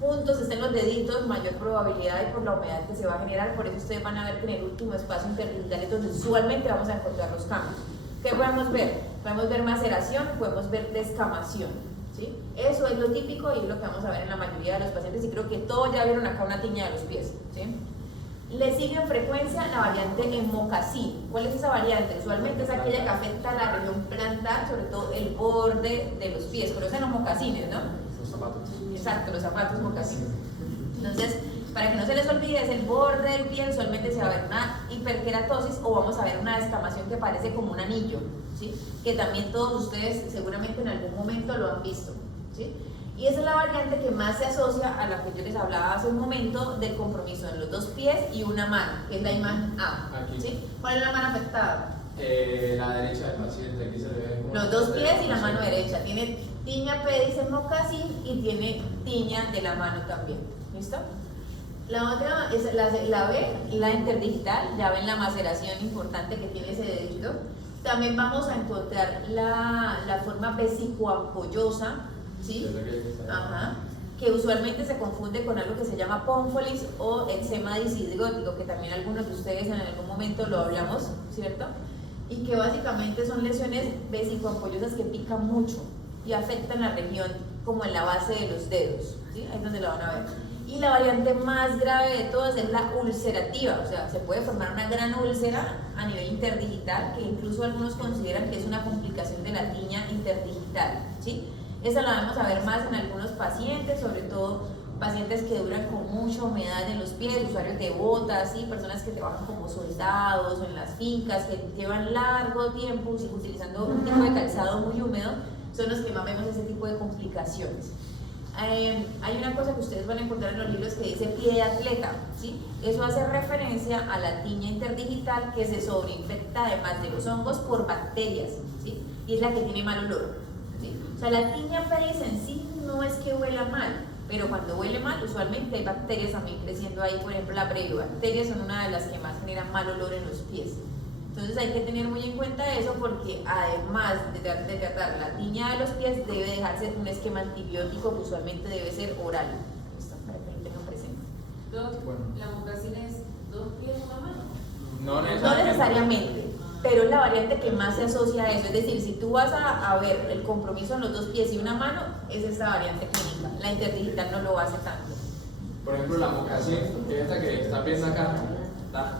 juntos estén los deditos, mayor probabilidad hay por la humedad que se va a generar. Por eso ustedes van a ver que en el último espacio interdigital es donde usualmente vamos a encontrar los cambios. ¿Qué podemos ver? Podemos ver maceración, podemos ver descamación, ¿sí? Eso es lo típico y es lo que vamos a ver en la mayoría de los pacientes, y creo que todos ya vieron acá una tiña de los pies, ¿sí? Le sigue en frecuencia la variante en mocasín. ¿Cuál es esa variante? Usualmente es aquella que afecta a la región plantar, sobre todo el borde de los pies. Conocen los mocasines, ¿no? Los zapatos. Exacto, los zapatos mocasines. Entonces, para que no se les olvide, es el borde del pie. Usualmente se va a ver una hiperkeratosis o vamos a ver una descamación que parece como un anillo, ¿sí? Que también todos ustedes seguramente en algún momento lo han visto, ¿sí? Y esa es la variante que más se asocia a la que yo les hablaba hace un momento del compromiso en los dos pies y una mano, que es la imagen A. Aquí. ¿Sí? ¿Cuál es la mano afectada? La derecha del paciente, aquí se le ve. Los dos pies y la mano derecha. Tiene tiña pedis en mocasín y tiene tiña de la mano también. ¿Listo? La otra es la B, la interdigital. Ya ven la maceración importante que tiene ese dedito. También vamos a encontrar la forma vesicoampollosa, ¿sí? Ajá. Que usualmente se confunde con algo que se llama pónfolis o eczema disidrótico, que también algunos de ustedes en algún momento lo hablamos, ¿cierto? Y que básicamente son lesiones vesicoampollosas que pican mucho y afectan la región como en la base de los dedos, ¿sí? Ahí es donde lo van a ver. Y la variante más grave de todas es la ulcerativa, o sea, se puede formar una gran úlcera a nivel interdigital, que incluso algunos consideran que es una complicación de la tiña interdigital, ¿sí? Esa la vamos a ver más en algunos pacientes, sobre todo pacientes que duran con mucha humedad en los pies, usuarios de botas, ¿sí? Personas que trabajan como soldados o en las fincas, que llevan largo tiempo utilizando un tipo de calzado muy húmedo, son los que más vemos ese tipo de complicaciones. Hay una cosa que ustedes van a encontrar en los libros que dice pie de atleta, ¿sí? Eso hace referencia a la tiña interdigital que se sobreinfecta además de los hongos por bacterias, ¿sí? Y es la que tiene mal olor, ¿sí? O sea, la tiña pedis en sí no es que huela mal, pero cuando huele mal usualmente hay bacterias también creciendo ahí. Por ejemplo, las brevibacterias son una de las que más generan mal olor en los pies. Entonces hay que tener muy en cuenta eso, porque además de tratar la tiña de los pies, debe dejarse un esquema antibiótico que usualmente debe ser oral. Esto para que lo tengan presente. Bueno. ¿La mocasina es dos pies una mano? No No necesariamente, pero es la variante que más se asocia a eso. Es decir, si tú vas a ver el compromiso en los dos pies y una mano, es esta variante clínica. La interdigital no lo hace tanto. Por ejemplo, la mocasín, que es esta que está viendo acá, ¿está?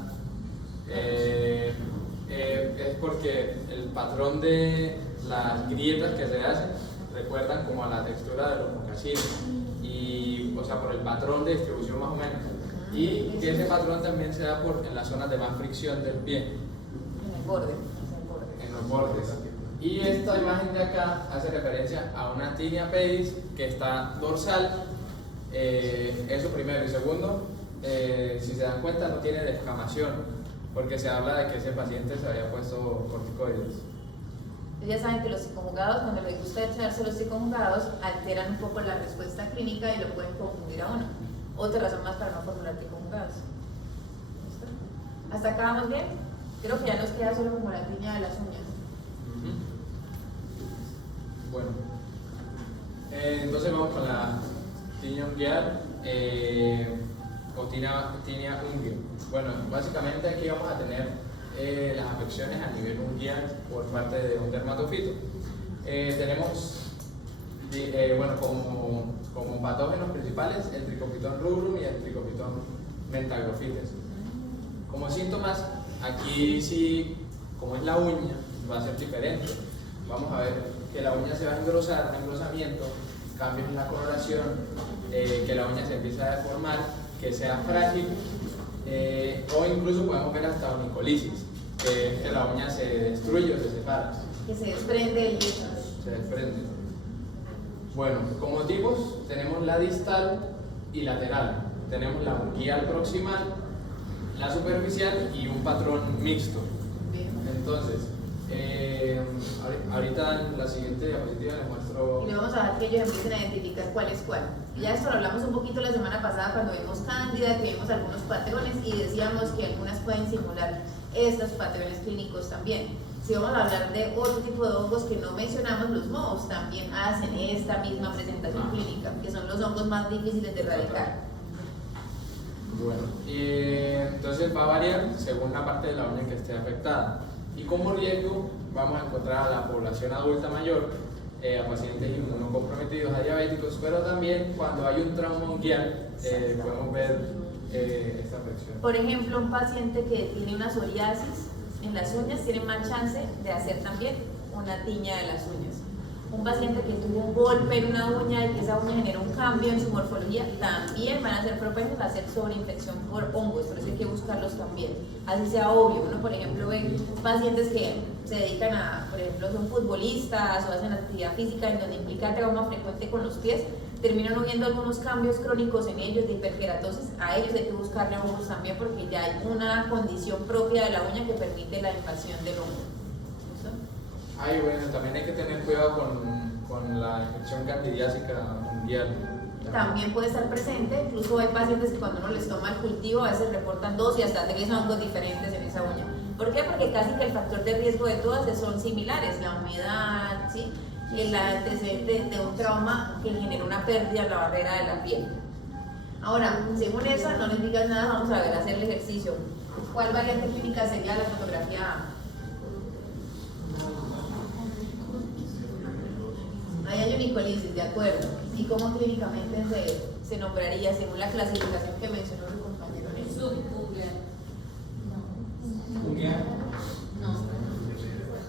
Es porque el patrón de las grietas que se hacen recuerdan como a la textura de los mocasines, y, o sea, por el patrón de distribución más o menos, y que ese patrón también se da en las zonas de más fricción del pie, En el borde. en los bordes. Y esta imagen de acá hace referencia a una tiña pedis que está dorsal. Eso primero, y segundo, si se dan cuenta, no tiene descamación, porque se habla de que ese paciente se había puesto corticoides. Ya saben que los psicojugados, cuando les gusta echarse los psicojugados, alteran un poco la respuesta clínica y lo pueden confundir a uno. Otra razón más para no formular psicojugados. ¿Listo? ¿Hasta acá vamos bien? Creo que ya nos queda solo como la tiña de las uñas. Bueno, entonces vamos con la tiña ungueal o tiña unguio. Bueno, básicamente aquí vamos a tener las afecciones a nivel ungueal por parte de un dermatofito. Tenemos, bueno, como patógenos principales el Trichophyton rubrum y el Trichophyton mentagrophytes. Como síntomas, aquí sí, como es la uña, va a ser diferente. Vamos a ver que la uña se va a engrosar, un engrosamiento, cambios en la coloración, que la uña se empieza a deformar, que sea frágil, o incluso podemos ver hasta onicolisis, que es que la uña se destruye o se separa. Que se desprende el yeso. Se desprende. Bueno, como tipos tenemos la distal y lateral. Tenemos la unguial proximal, la superficial y un patrón mixto. Bien. Entonces, ahorita en la siguiente diapositiva les muestro. Y le vamos a dejar que ellos empiecen a identificar cuál es cuál. Ya esto lo hablamos un poquito la semana pasada cuando vimos cándida, que vimos algunos patrones y decíamos que algunas pueden simular estos patrones clínicos también. Si vamos a hablar de otro tipo de hongos que no mencionamos, los mohos también hacen esta misma presentación clínica, que son los hongos más difíciles de erradicar. Bueno, entonces va a variar según la parte de la uña que esté afectada. Y como riesgo vamos a encontrar a la población adulta mayor, a pacientes inmunocomprometidos, a diabéticos, pero también cuando hay un trauma unguial podemos ver esta afección. Por ejemplo, un paciente que tiene una psoriasis en las uñas tiene más chance de hacer también una tiña de las uñas. Un paciente que tuvo un golpe en una uña y que esa uña generó un cambio en su morfología, también van a ser propensos a hacer sobreinfección por hongos, por eso hay que buscarlos también. Así sea obvio, uno por ejemplo ve pacientes que se dedican a, por ejemplo, son futbolistas o hacen actividad física en donde implica trauma frecuente con los pies, terminan viendo algunos cambios crónicos en ellos de hiperkeratosis, a ellos hay que buscarle hongos también porque ya hay una condición propia de la uña que permite la invasión del hongo. Ay, bueno, también hay que tener cuidado con la infección candidiásica unguial. También puede estar presente, incluso hay pacientes que cuando uno les toma el cultivo a veces reportan 2 y hasta 3 hongos diferentes en esa uña. ¿Por qué? Porque casi que el factor de riesgo de todas son similares, la humedad, ¿sí? Y el antecedente de un trauma que genera una pérdida en la barrera de la piel. Ahora, según eso, no les digas nada, vamos a ver, hacer el ejercicio. ¿Cuál variante clínica sería la fotografía A? Ahí hay unicolisis, de acuerdo. ¿Y cómo clínicamente se nombraría según la clasificación que mencionó el compañero Nelson? No.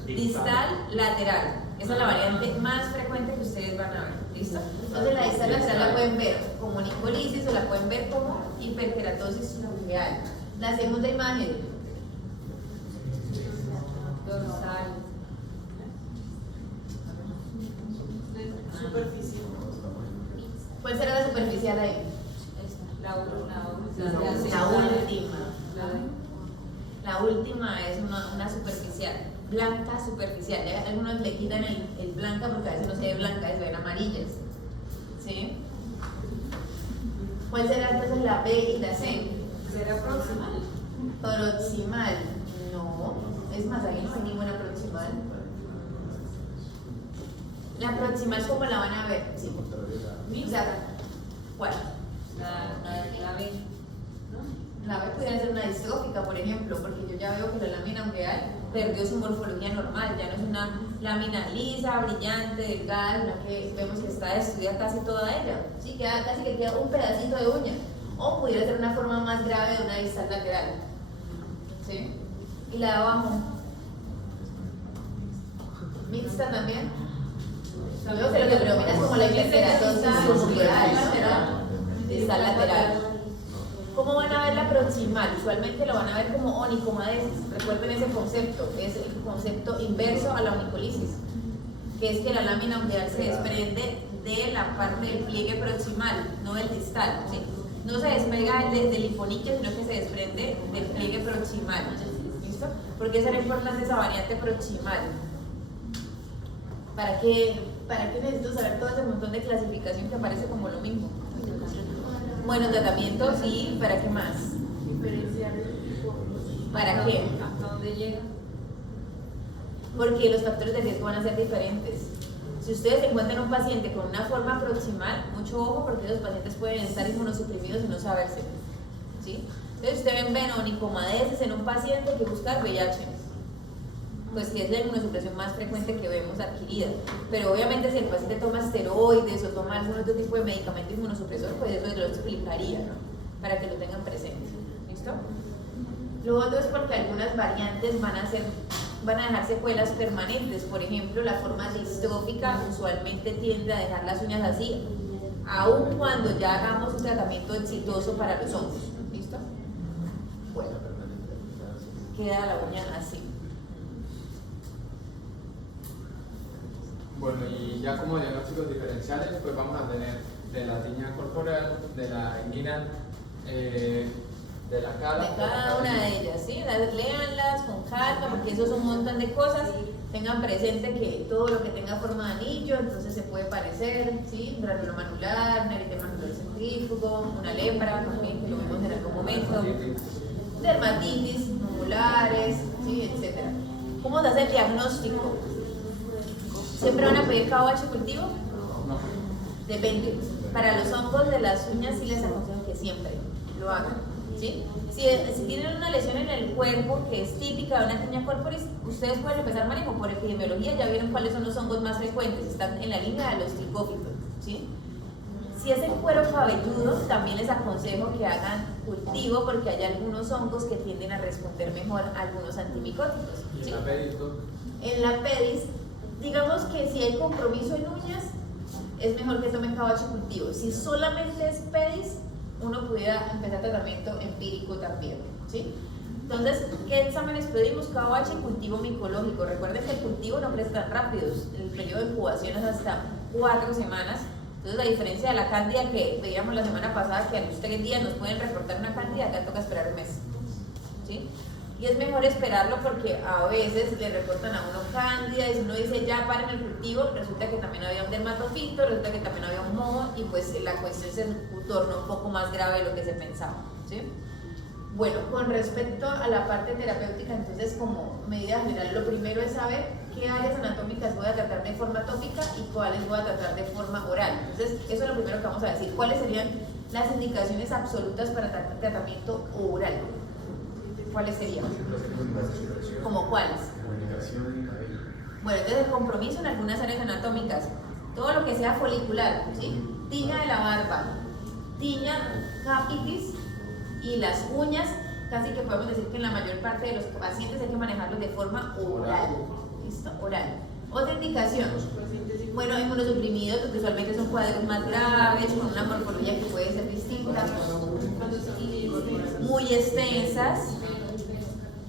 Distal lateral. Esa es la variante más frecuente que ustedes van a ver. ¿Listo? Entonces la distal lateral la pueden ver como unicolisis o la pueden ver como hiperkeratosis ungueal. La segunda imagen. Dorsal. Superficial. ¿Cuál será la superficial ahí? La última. La última es una superficial, blanca superficial. ¿Ya? Algunos le quitan el blanca porque a veces no se ve blanca, se ven amarillas. ¿Sí? ¿Cuál será entonces la B y la C? ¿Será proximal? Proximal. No, es más, ahí no hay ninguna proximal. La proximal, ¿cómo la van a ver? Sí. O sea, ¿cuál? La B. La B pudiera ser una distrófica, por ejemplo, porque yo ya veo que la lámina ungueal perdió su morfología normal, ya no es una lámina lisa, brillante, delgada, sino que vemos que está destruida casi toda ella, ¿sí? Casi que queda un pedacito de uña, o pudiera ser una forma más grave de una distal lateral, ¿sí? Y la de abajo, mixta también. Yo veo que lo que predomina es como la hiperkeratosis ungueal, ¿no? Distal lateral. ¿Cómo van a ver la proximal? Usualmente lo van a ver como onicomadesis. Recuerden ese concepto, es el concepto inverso a la onicolisis, que es que la lámina ungueal se desprende de la parte del pliegue proximal, no del distal, ¿sí? No se despega del hiponiquio, sino que se desprende del pliegue proximal. ¿Listo? ¿Por qué será importante esa variante proximal? ¿Para qué necesito saber todo ese montón de clasificación que aparece como lo mismo? Bueno, tratamiento, sí, ¿para qué más? Diferenciar. ¿Para qué? ¿Hasta dónde llega? Porque los factores de riesgo van a ser diferentes. Si ustedes encuentran un paciente con una forma proximal, mucho ojo porque esos pacientes pueden estar inmunosuprimidos y no saberse. ¿Sí? Entonces ustedes ven onicomadesis en un paciente que busca VIH, pues que es la inmunosupresión más frecuente que vemos adquirida. Pero obviamente si el paciente toma esteroides o toma algún otro tipo de medicamento inmunosupresor, pues eso lo explicaría, ¿no? Para que lo tengan presente. ¿Listo? Lo otro es porque algunas variantes van a dejar secuelas permanentes. Por ejemplo, la forma distrófica usualmente tiende a dejar las uñas así, aun cuando ya hagamos un tratamiento exitoso para los hongos. ¿Listo? Bueno, queda la uña así. Bueno, y ya como diagnósticos diferenciales, pues vamos a tener de la tiña corporal, de la inguinal, de la cara. De cada una de ellas, ¿sí? Léanlas con calma, porque eso es un montón de cosas. Tengan presente que todo lo que tenga forma de anillo, entonces se puede parecer, ¿sí? Un granulo manular, un eritema manular centrífugo, una lepra, también, que lo vemos en algún momento. Dermatitis, numulares, ¿sí? Etcétera. ¿Cómo se hace el diagnóstico? ¿Siempre van a pedir KOH cultivo? No. Depende. Para los hongos de las uñas sí les aconsejo que siempre lo hagan, ¿sí? Si tienen una lesión en el cuerpo que es típica de una tiña corporis, ustedes pueden empezar manejo por epidemiología, ya vieron cuáles son los hongos más frecuentes, están en la línea de los tricófitos, ¿sí? Si es el cuero cabelludo, también les aconsejo que hagan cultivo porque hay algunos hongos que tienden a responder mejor a algunos antimicóticos, ¿Y ¿sí? la pedis, doc? En la pedis, digamos que si hay compromiso en uñas, es mejor que tomen KOH cultivo. Si solamente es pedis, uno pudiera empezar tratamiento empírico también, ¿sí? Entonces, ¿qué exámenes pedimos? KOH cultivo micológico. Recuerden que el cultivo no crece tan rápido, el periodo de incubación es hasta 4 semanas. Entonces, a diferencia de la cándida que veíamos la semana pasada, que a los 3 días nos pueden reportar una cándida, acá toca esperar un mes, ¿sí? Y es mejor esperarlo porque a veces le reportan a uno cándida y si uno dice ya paren el cultivo, resulta que también había un dermatofito, resulta que también había un moho y pues la cuestión se torna un poco más grave de lo que se pensaba, ¿sí? Bueno, con respecto a la parte terapéutica, entonces como medida general, lo primero es saber qué áreas anatómicas voy a tratar de forma tópica y cuáles voy a tratar de forma oral. Entonces, eso es lo primero que vamos a decir. ¿Cuáles serían las indicaciones absolutas para tratamiento oral? ¿Cuáles serían? ¿Cómo cuáles? Bueno, entonces el compromiso en algunas áreas anatómicas, todo lo que sea folicular, ¿sí? Tiña de la barba, tiña capitis y las uñas, casi que podemos decir que en la mayor parte de los pacientes hay que manejarlos de forma oral, ¿listo? Oral. Otra indicación, bueno, inmunosuprimidos, que usualmente son cuadros más graves, con una morfología que puede ser distinta, muy extensas.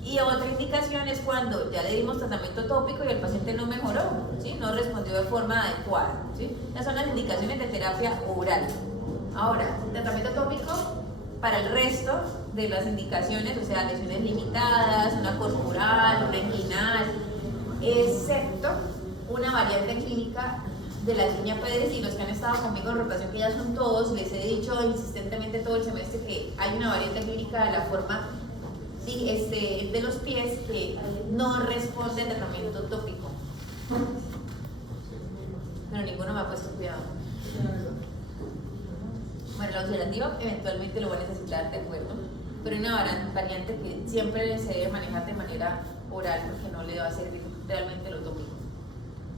Y otra indicación es cuando ya le dimos tratamiento tópico y el paciente no mejoró, ¿sí? No respondió de forma adecuada, ¿sí? Esas son las indicaciones de terapia oral. Ahora, tratamiento tópico para el resto de las indicaciones, o sea, lesiones limitadas, una corporal, una inguinal, excepto una variante clínica de la tiña pedis, y los que han estado conmigo en rotación, que ya son todos, les he dicho insistentemente todo el semestre que hay una variante clínica de la forma de los pies que no responde al tratamiento tópico. Pero ninguno me ha puesto cuidado. Bueno, la oxidativa eventualmente lo va a necesitar, de acuerdo, pero hay una variante que siempre se debe manejar de manera oral porque no le va a servir realmente lo tópico.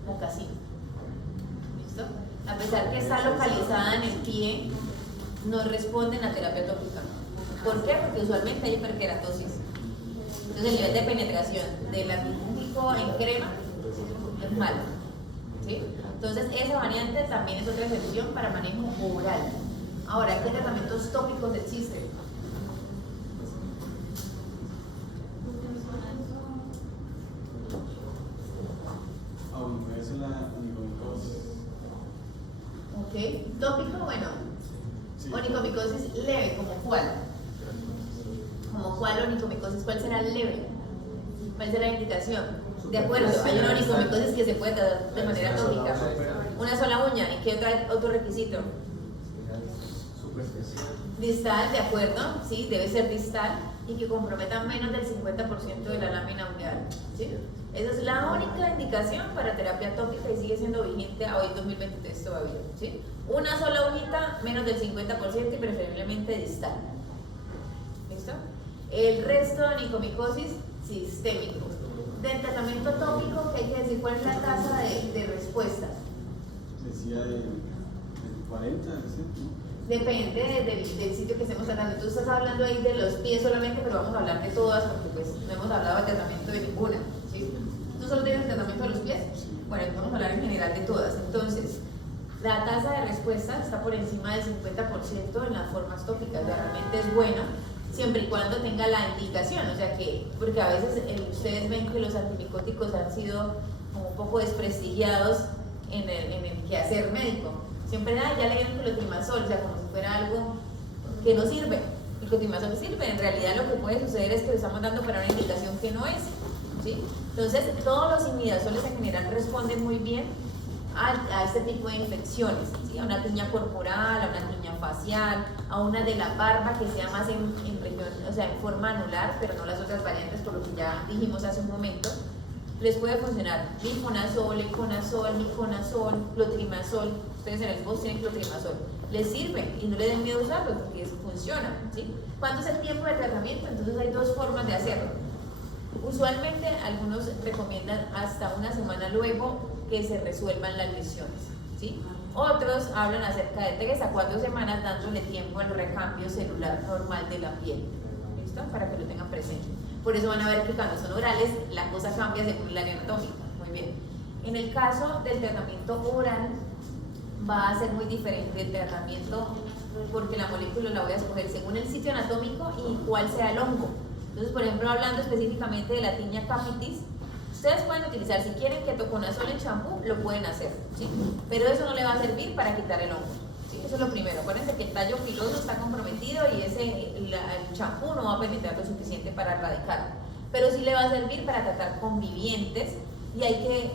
Mocasín. ¿Listo? A pesar que está localizada en el pie, no responden a terapia tópica. ¿Por qué? Porque usualmente hay hiperkeratosis. Entonces el nivel de penetración del antifúngico en crema es malo, ¿sí? Entonces esa variante también es otra excepción para manejo oral. Ahora, ¿qué tratamientos tópicos existen? Es la onicomicosis. Ok, tópico, bueno, Sí. onicomicosis leve, ¿como cuál? ¿Como cuál onicomicosis? ¿Cuál será leve? ¿Cuál será la indicación? De acuerdo, hay una onicomicosis que se puede tratar de manera tópica. Una sola uña, ¿y qué otro requisito? Distal, de acuerdo, sí, debe ser distal y que comprometa menos del 50% de la lámina uñal, ¿sí? Esa es la única indicación para terapia tópica y sigue siendo vigente a hoy 2023 todavía, ¿sí? Una sola uñita, menos del 50% y preferiblemente distal. ¿Listo? El resto de onicomicosis sistémico. Del tratamiento tópico, ¿qué hay que decir? ¿Cuál es la tasa de respuesta? Decía el 40, ¿no? Depende del sitio que estemos tratando. Tú estás hablando ahí de los pies solamente, pero vamos a hablar de todas porque pues no hemos hablado de tratamiento de ninguna, ¿sí? ¿Tú solo tienes el tratamiento de los pies? Bueno, vamos a hablar en general de todas. Entonces, la tasa de respuesta está por encima del 50% en las formas tópicas. Realmente es buena, siempre y cuando tenga la indicación. O sea que, porque a veces ustedes ven que los antimicóticos han sido como un poco desprestigiados en el quehacer médico. Siempre ya le dieron clotrimazol, o sea, como si fuera algo que no sirve. El clotrimazol sirve, en realidad lo que puede suceder es que lo estamos dando para una indicación que no es, ¿sí? Entonces, todos los imidazoles en general responden muy bien a este tipo de infecciones, ¿sí? A una tiña corporal, a una tiña facial, a una de la barba que sea más en región, o sea, en forma anular, pero no las otras variantes, por lo que ya dijimos hace un momento. les puede funcionar milfonazol, iconazol, miconazol, clotrimazol. Ustedes en el post tienen clotrimazol. Les sirve y no les den miedo usarlo porque funciona, ¿sí? ¿Cuánto es el tiempo de tratamiento? Entonces hay dos formas de hacerlo. Usualmente algunos recomiendan hasta una semana luego que se resuelvan las lesiones, ¿sí? Otros hablan acerca de 3 a 4 semanas dándole tiempo al recambio celular normal de la piel, ¿listo? Para que lo tengan presente. Por eso van a ver que cuando son orales la cosa cambia según la área anatómica. Muy bien. En el caso del tratamiento oral va a ser muy diferente el tratamiento porque la molécula la voy a escoger según el sitio anatómico y cuál sea el hongo. Entonces, por ejemplo, hablando específicamente de la tinea capitis, ustedes pueden utilizar, si quieren ketoconazol en champú, lo pueden hacer, ¿sí? Pero eso no le va a servir para quitar el hongo, ¿sí? Eso es lo primero. Acuérdense que el tallo filoso está comprometido y el champú no va a penetrar lo suficiente para erradicarlo. Pero sí le va a servir para tratar convivientes y hay que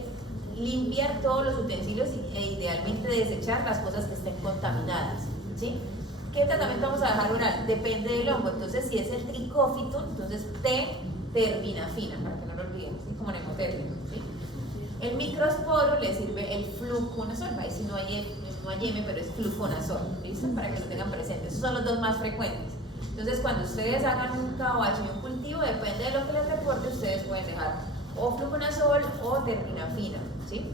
limpiar todos los utensilios e idealmente desechar las cosas que estén contaminadas, ¿sí? ¿Qué tratamiento vamos a dejar oral? Depende del hongo. Entonces, si es el tricófito, entonces terbinafina, para que no lo olviden, ¿sí? Como nemotérmino, ¿sí? El microsporo le sirve el fluconazol, ahí sí no hay M, pero es fluconazol, ¿listo? Para que lo tengan presente. Esos son los dos más frecuentes. Entonces, cuando ustedes hagan un KOH y un cultivo, depende de lo que les reporte, ustedes pueden dejar o fluconazol o terbinafina, ¿sí?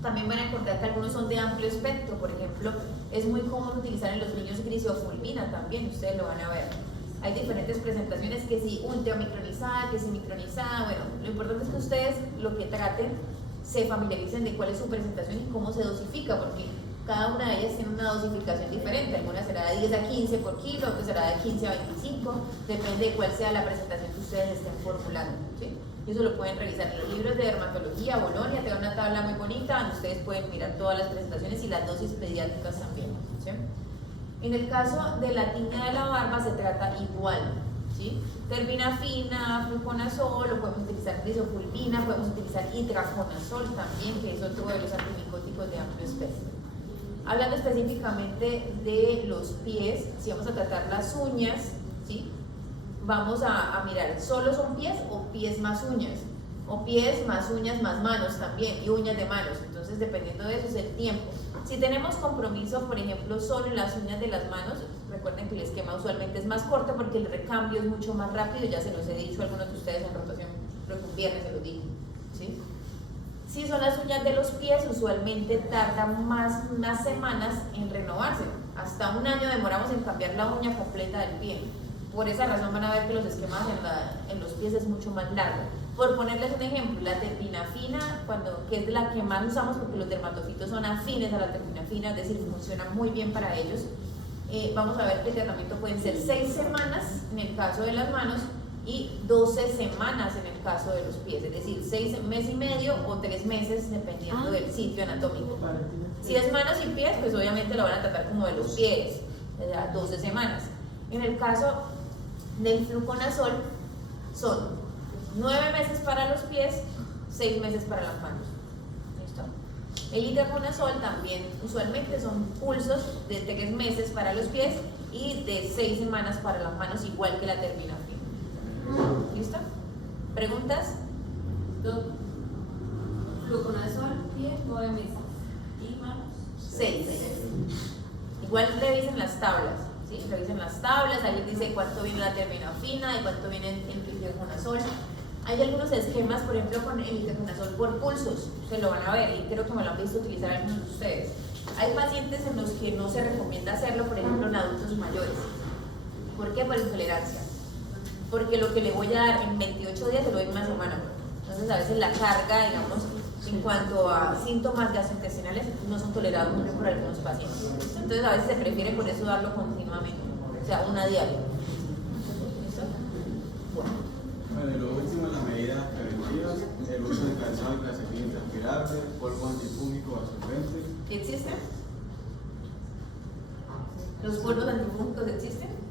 También van a encontrar que algunos son de amplio espectro. Por ejemplo, es muy común utilizar en los niños grisofulmina también, ustedes lo van a ver. Hay diferentes presentaciones, que si ultramicronizada, que si micronizada. Bueno, lo importante es que ustedes lo que traten se familiaricen de cuál es su presentación y cómo se dosifica, porque cada una de ellas tiene una dosificación diferente. Alguna será de 10 a 15 por kilo, otra será de 15 a 25, depende de cuál sea la presentación que ustedes estén formulando, ¿sí? Y eso lo pueden revisar en los libros de dermatología. Bolonia te da una tabla muy bonita donde ustedes pueden mirar todas las presentaciones y las dosis pediátricas también, ¿sí? En el caso de la tinea de la barba se trata igual, ¿sí? Terbinafina, fluconazol, lo podemos utilizar grisofulmina, podemos utilizar itraconazol también, que es otro de los antimicóticos de amplio espectro. Hablando específicamente de los pies, si vamos a tratar las uñas, ¿sí? Vamos a mirar, ¿solo son pies o pies más uñas? O pies más uñas más manos también, y uñas de manos. Entonces, dependiendo de eso es el tiempo. Si tenemos compromiso, por ejemplo, solo en las uñas de las manos, recuerden que el esquema usualmente es más corto porque el recambio es mucho más rápido, ya se los he dicho a algunos de ustedes en rotación, creo que un viernes se los dije, ¿sí? Si son las uñas de los pies, usualmente tardan unas semanas en renovarse. Hasta un año demoramos en cambiar la uña completa del pie. Por esa razón van a ver que los esquemas en los pies es mucho más largo. Por ponerles un ejemplo, la terbinafina, que es la que más usamos porque los dermatofitos son afines a la terbinafina, es decir, funciona muy bien para ellos. Vamos a ver que el tratamiento pueden ser 6 semanas en el caso de las manos y 12 semanas en el caso de los pies, es decir, 6 meses y medio o 3 meses dependiendo del sitio anatómico. Si es manos y pies, pues obviamente lo van a tratar como de los pies, 12 semanas. En el caso del fluconazol son 9 meses para los pies, 6 meses para las manos. ¿Listo? El itraconazol también usualmente son pulsos de 3 meses para los pies y de 6 semanas para las manos, igual que la terbinafina. ¿Listo? ¿Preguntas? Fluconazol, pies, 9 meses. ¿Y manos? 6. Igual revisen las tablas, ¿sí? Revisen las tablas, ahí les dice cuánto viene la terbinafina y cuánto viene el itraconazol. Hay algunos esquemas, por ejemplo, con el itraconazol por pulsos, se lo van a ver y creo que me lo han visto utilizar algunos de ustedes. Hay pacientes en los que no se recomienda hacerlo, por ejemplo, en adultos mayores. ¿Por qué? Por intolerancia. Porque lo que le voy a dar en 28 días se lo doy en una semana. Entonces, a veces la carga, digamos, en cuanto a síntomas gastrointestinales, no son tolerados mucho por algunos pacientes. Entonces, a veces se prefiere por eso darlo continuamente, o sea, una diaria. ¿Listo? Bueno, y lo último en las medidas preventivas, el uso de calzado y calcetín transpirable, polvo antifúngico absorbente. ¿Existen? ¿Los polvos antifúngicos existen?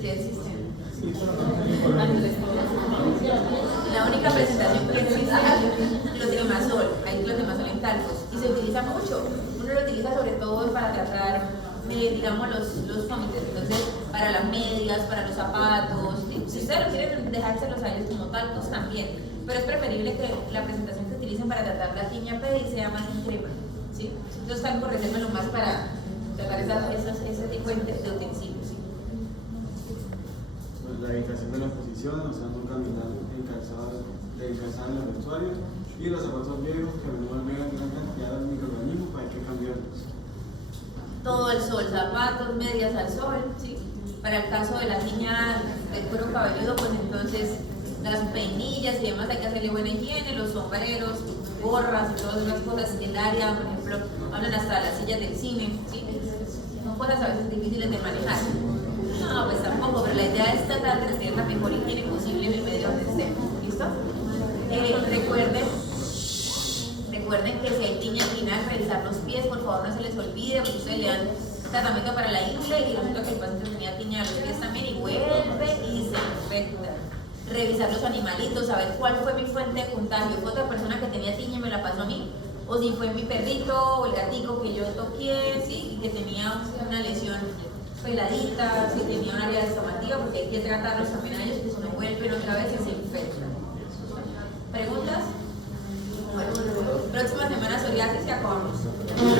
Sí, existen. La única presentación que existe es clotrimazol. Hay clotrimazol en calcos y se utiliza mucho. Uno lo utiliza sobre todo para tratar, digamos, los cómites. Entonces, para las medias, para los zapatos, ¿sí? Si ustedes lo quieren dejárselos a ellos como tal, pues también. Pero es preferible que la presentación que utilicen para tratar la tiña PDI sea más en crema, ¿sí? Entonces talco resérvenlo más para tratar ese tipo de utensilios, ¿sí? Pues la dedicación de las posiciones, o sea, no caminar encalzado en los vestuarios, y los zapatos viejos que a menudo albergan gran cantidad de microorganismos, pues hay que cambiarlos. Todo el sol, zapatos, medias al sol, ¿sí? Para el caso de la tiña del cuero cabelludo, pues entonces las peinillas y demás hay que hacerle buena higiene, los sombreros, gorras y todas esas cosas, el área, por ejemplo, hablan hasta de las sillas del cine, ¿sí? Son cosas a veces difíciles de manejar. No, pues tampoco, pero la idea es tratar de tener la mejor higiene posible en el medio donde estemos, ¿listo? Recuerden que si hay tiña final, revisar los pies, por favor no se les olvide, porque ustedes le dan tratamiento para la índole y resulta que el paciente tenía tiña de los pies también y vuelve y se infecta. Revisar los animalitos, saber cuál fue mi fuente de contagio, fue otra persona que tenía tiña y me la pasó a mí, o si fue mi perrito o el gatico que yo toqué, ¿sí? Y que tenía una lesión peladita, si tenía un área descamativa, porque hay que tratarlos también a ellos, que si no vuelven otra vez y se infectan. ¿Preguntas? Bueno, próxima semana psoriasis y acabamos.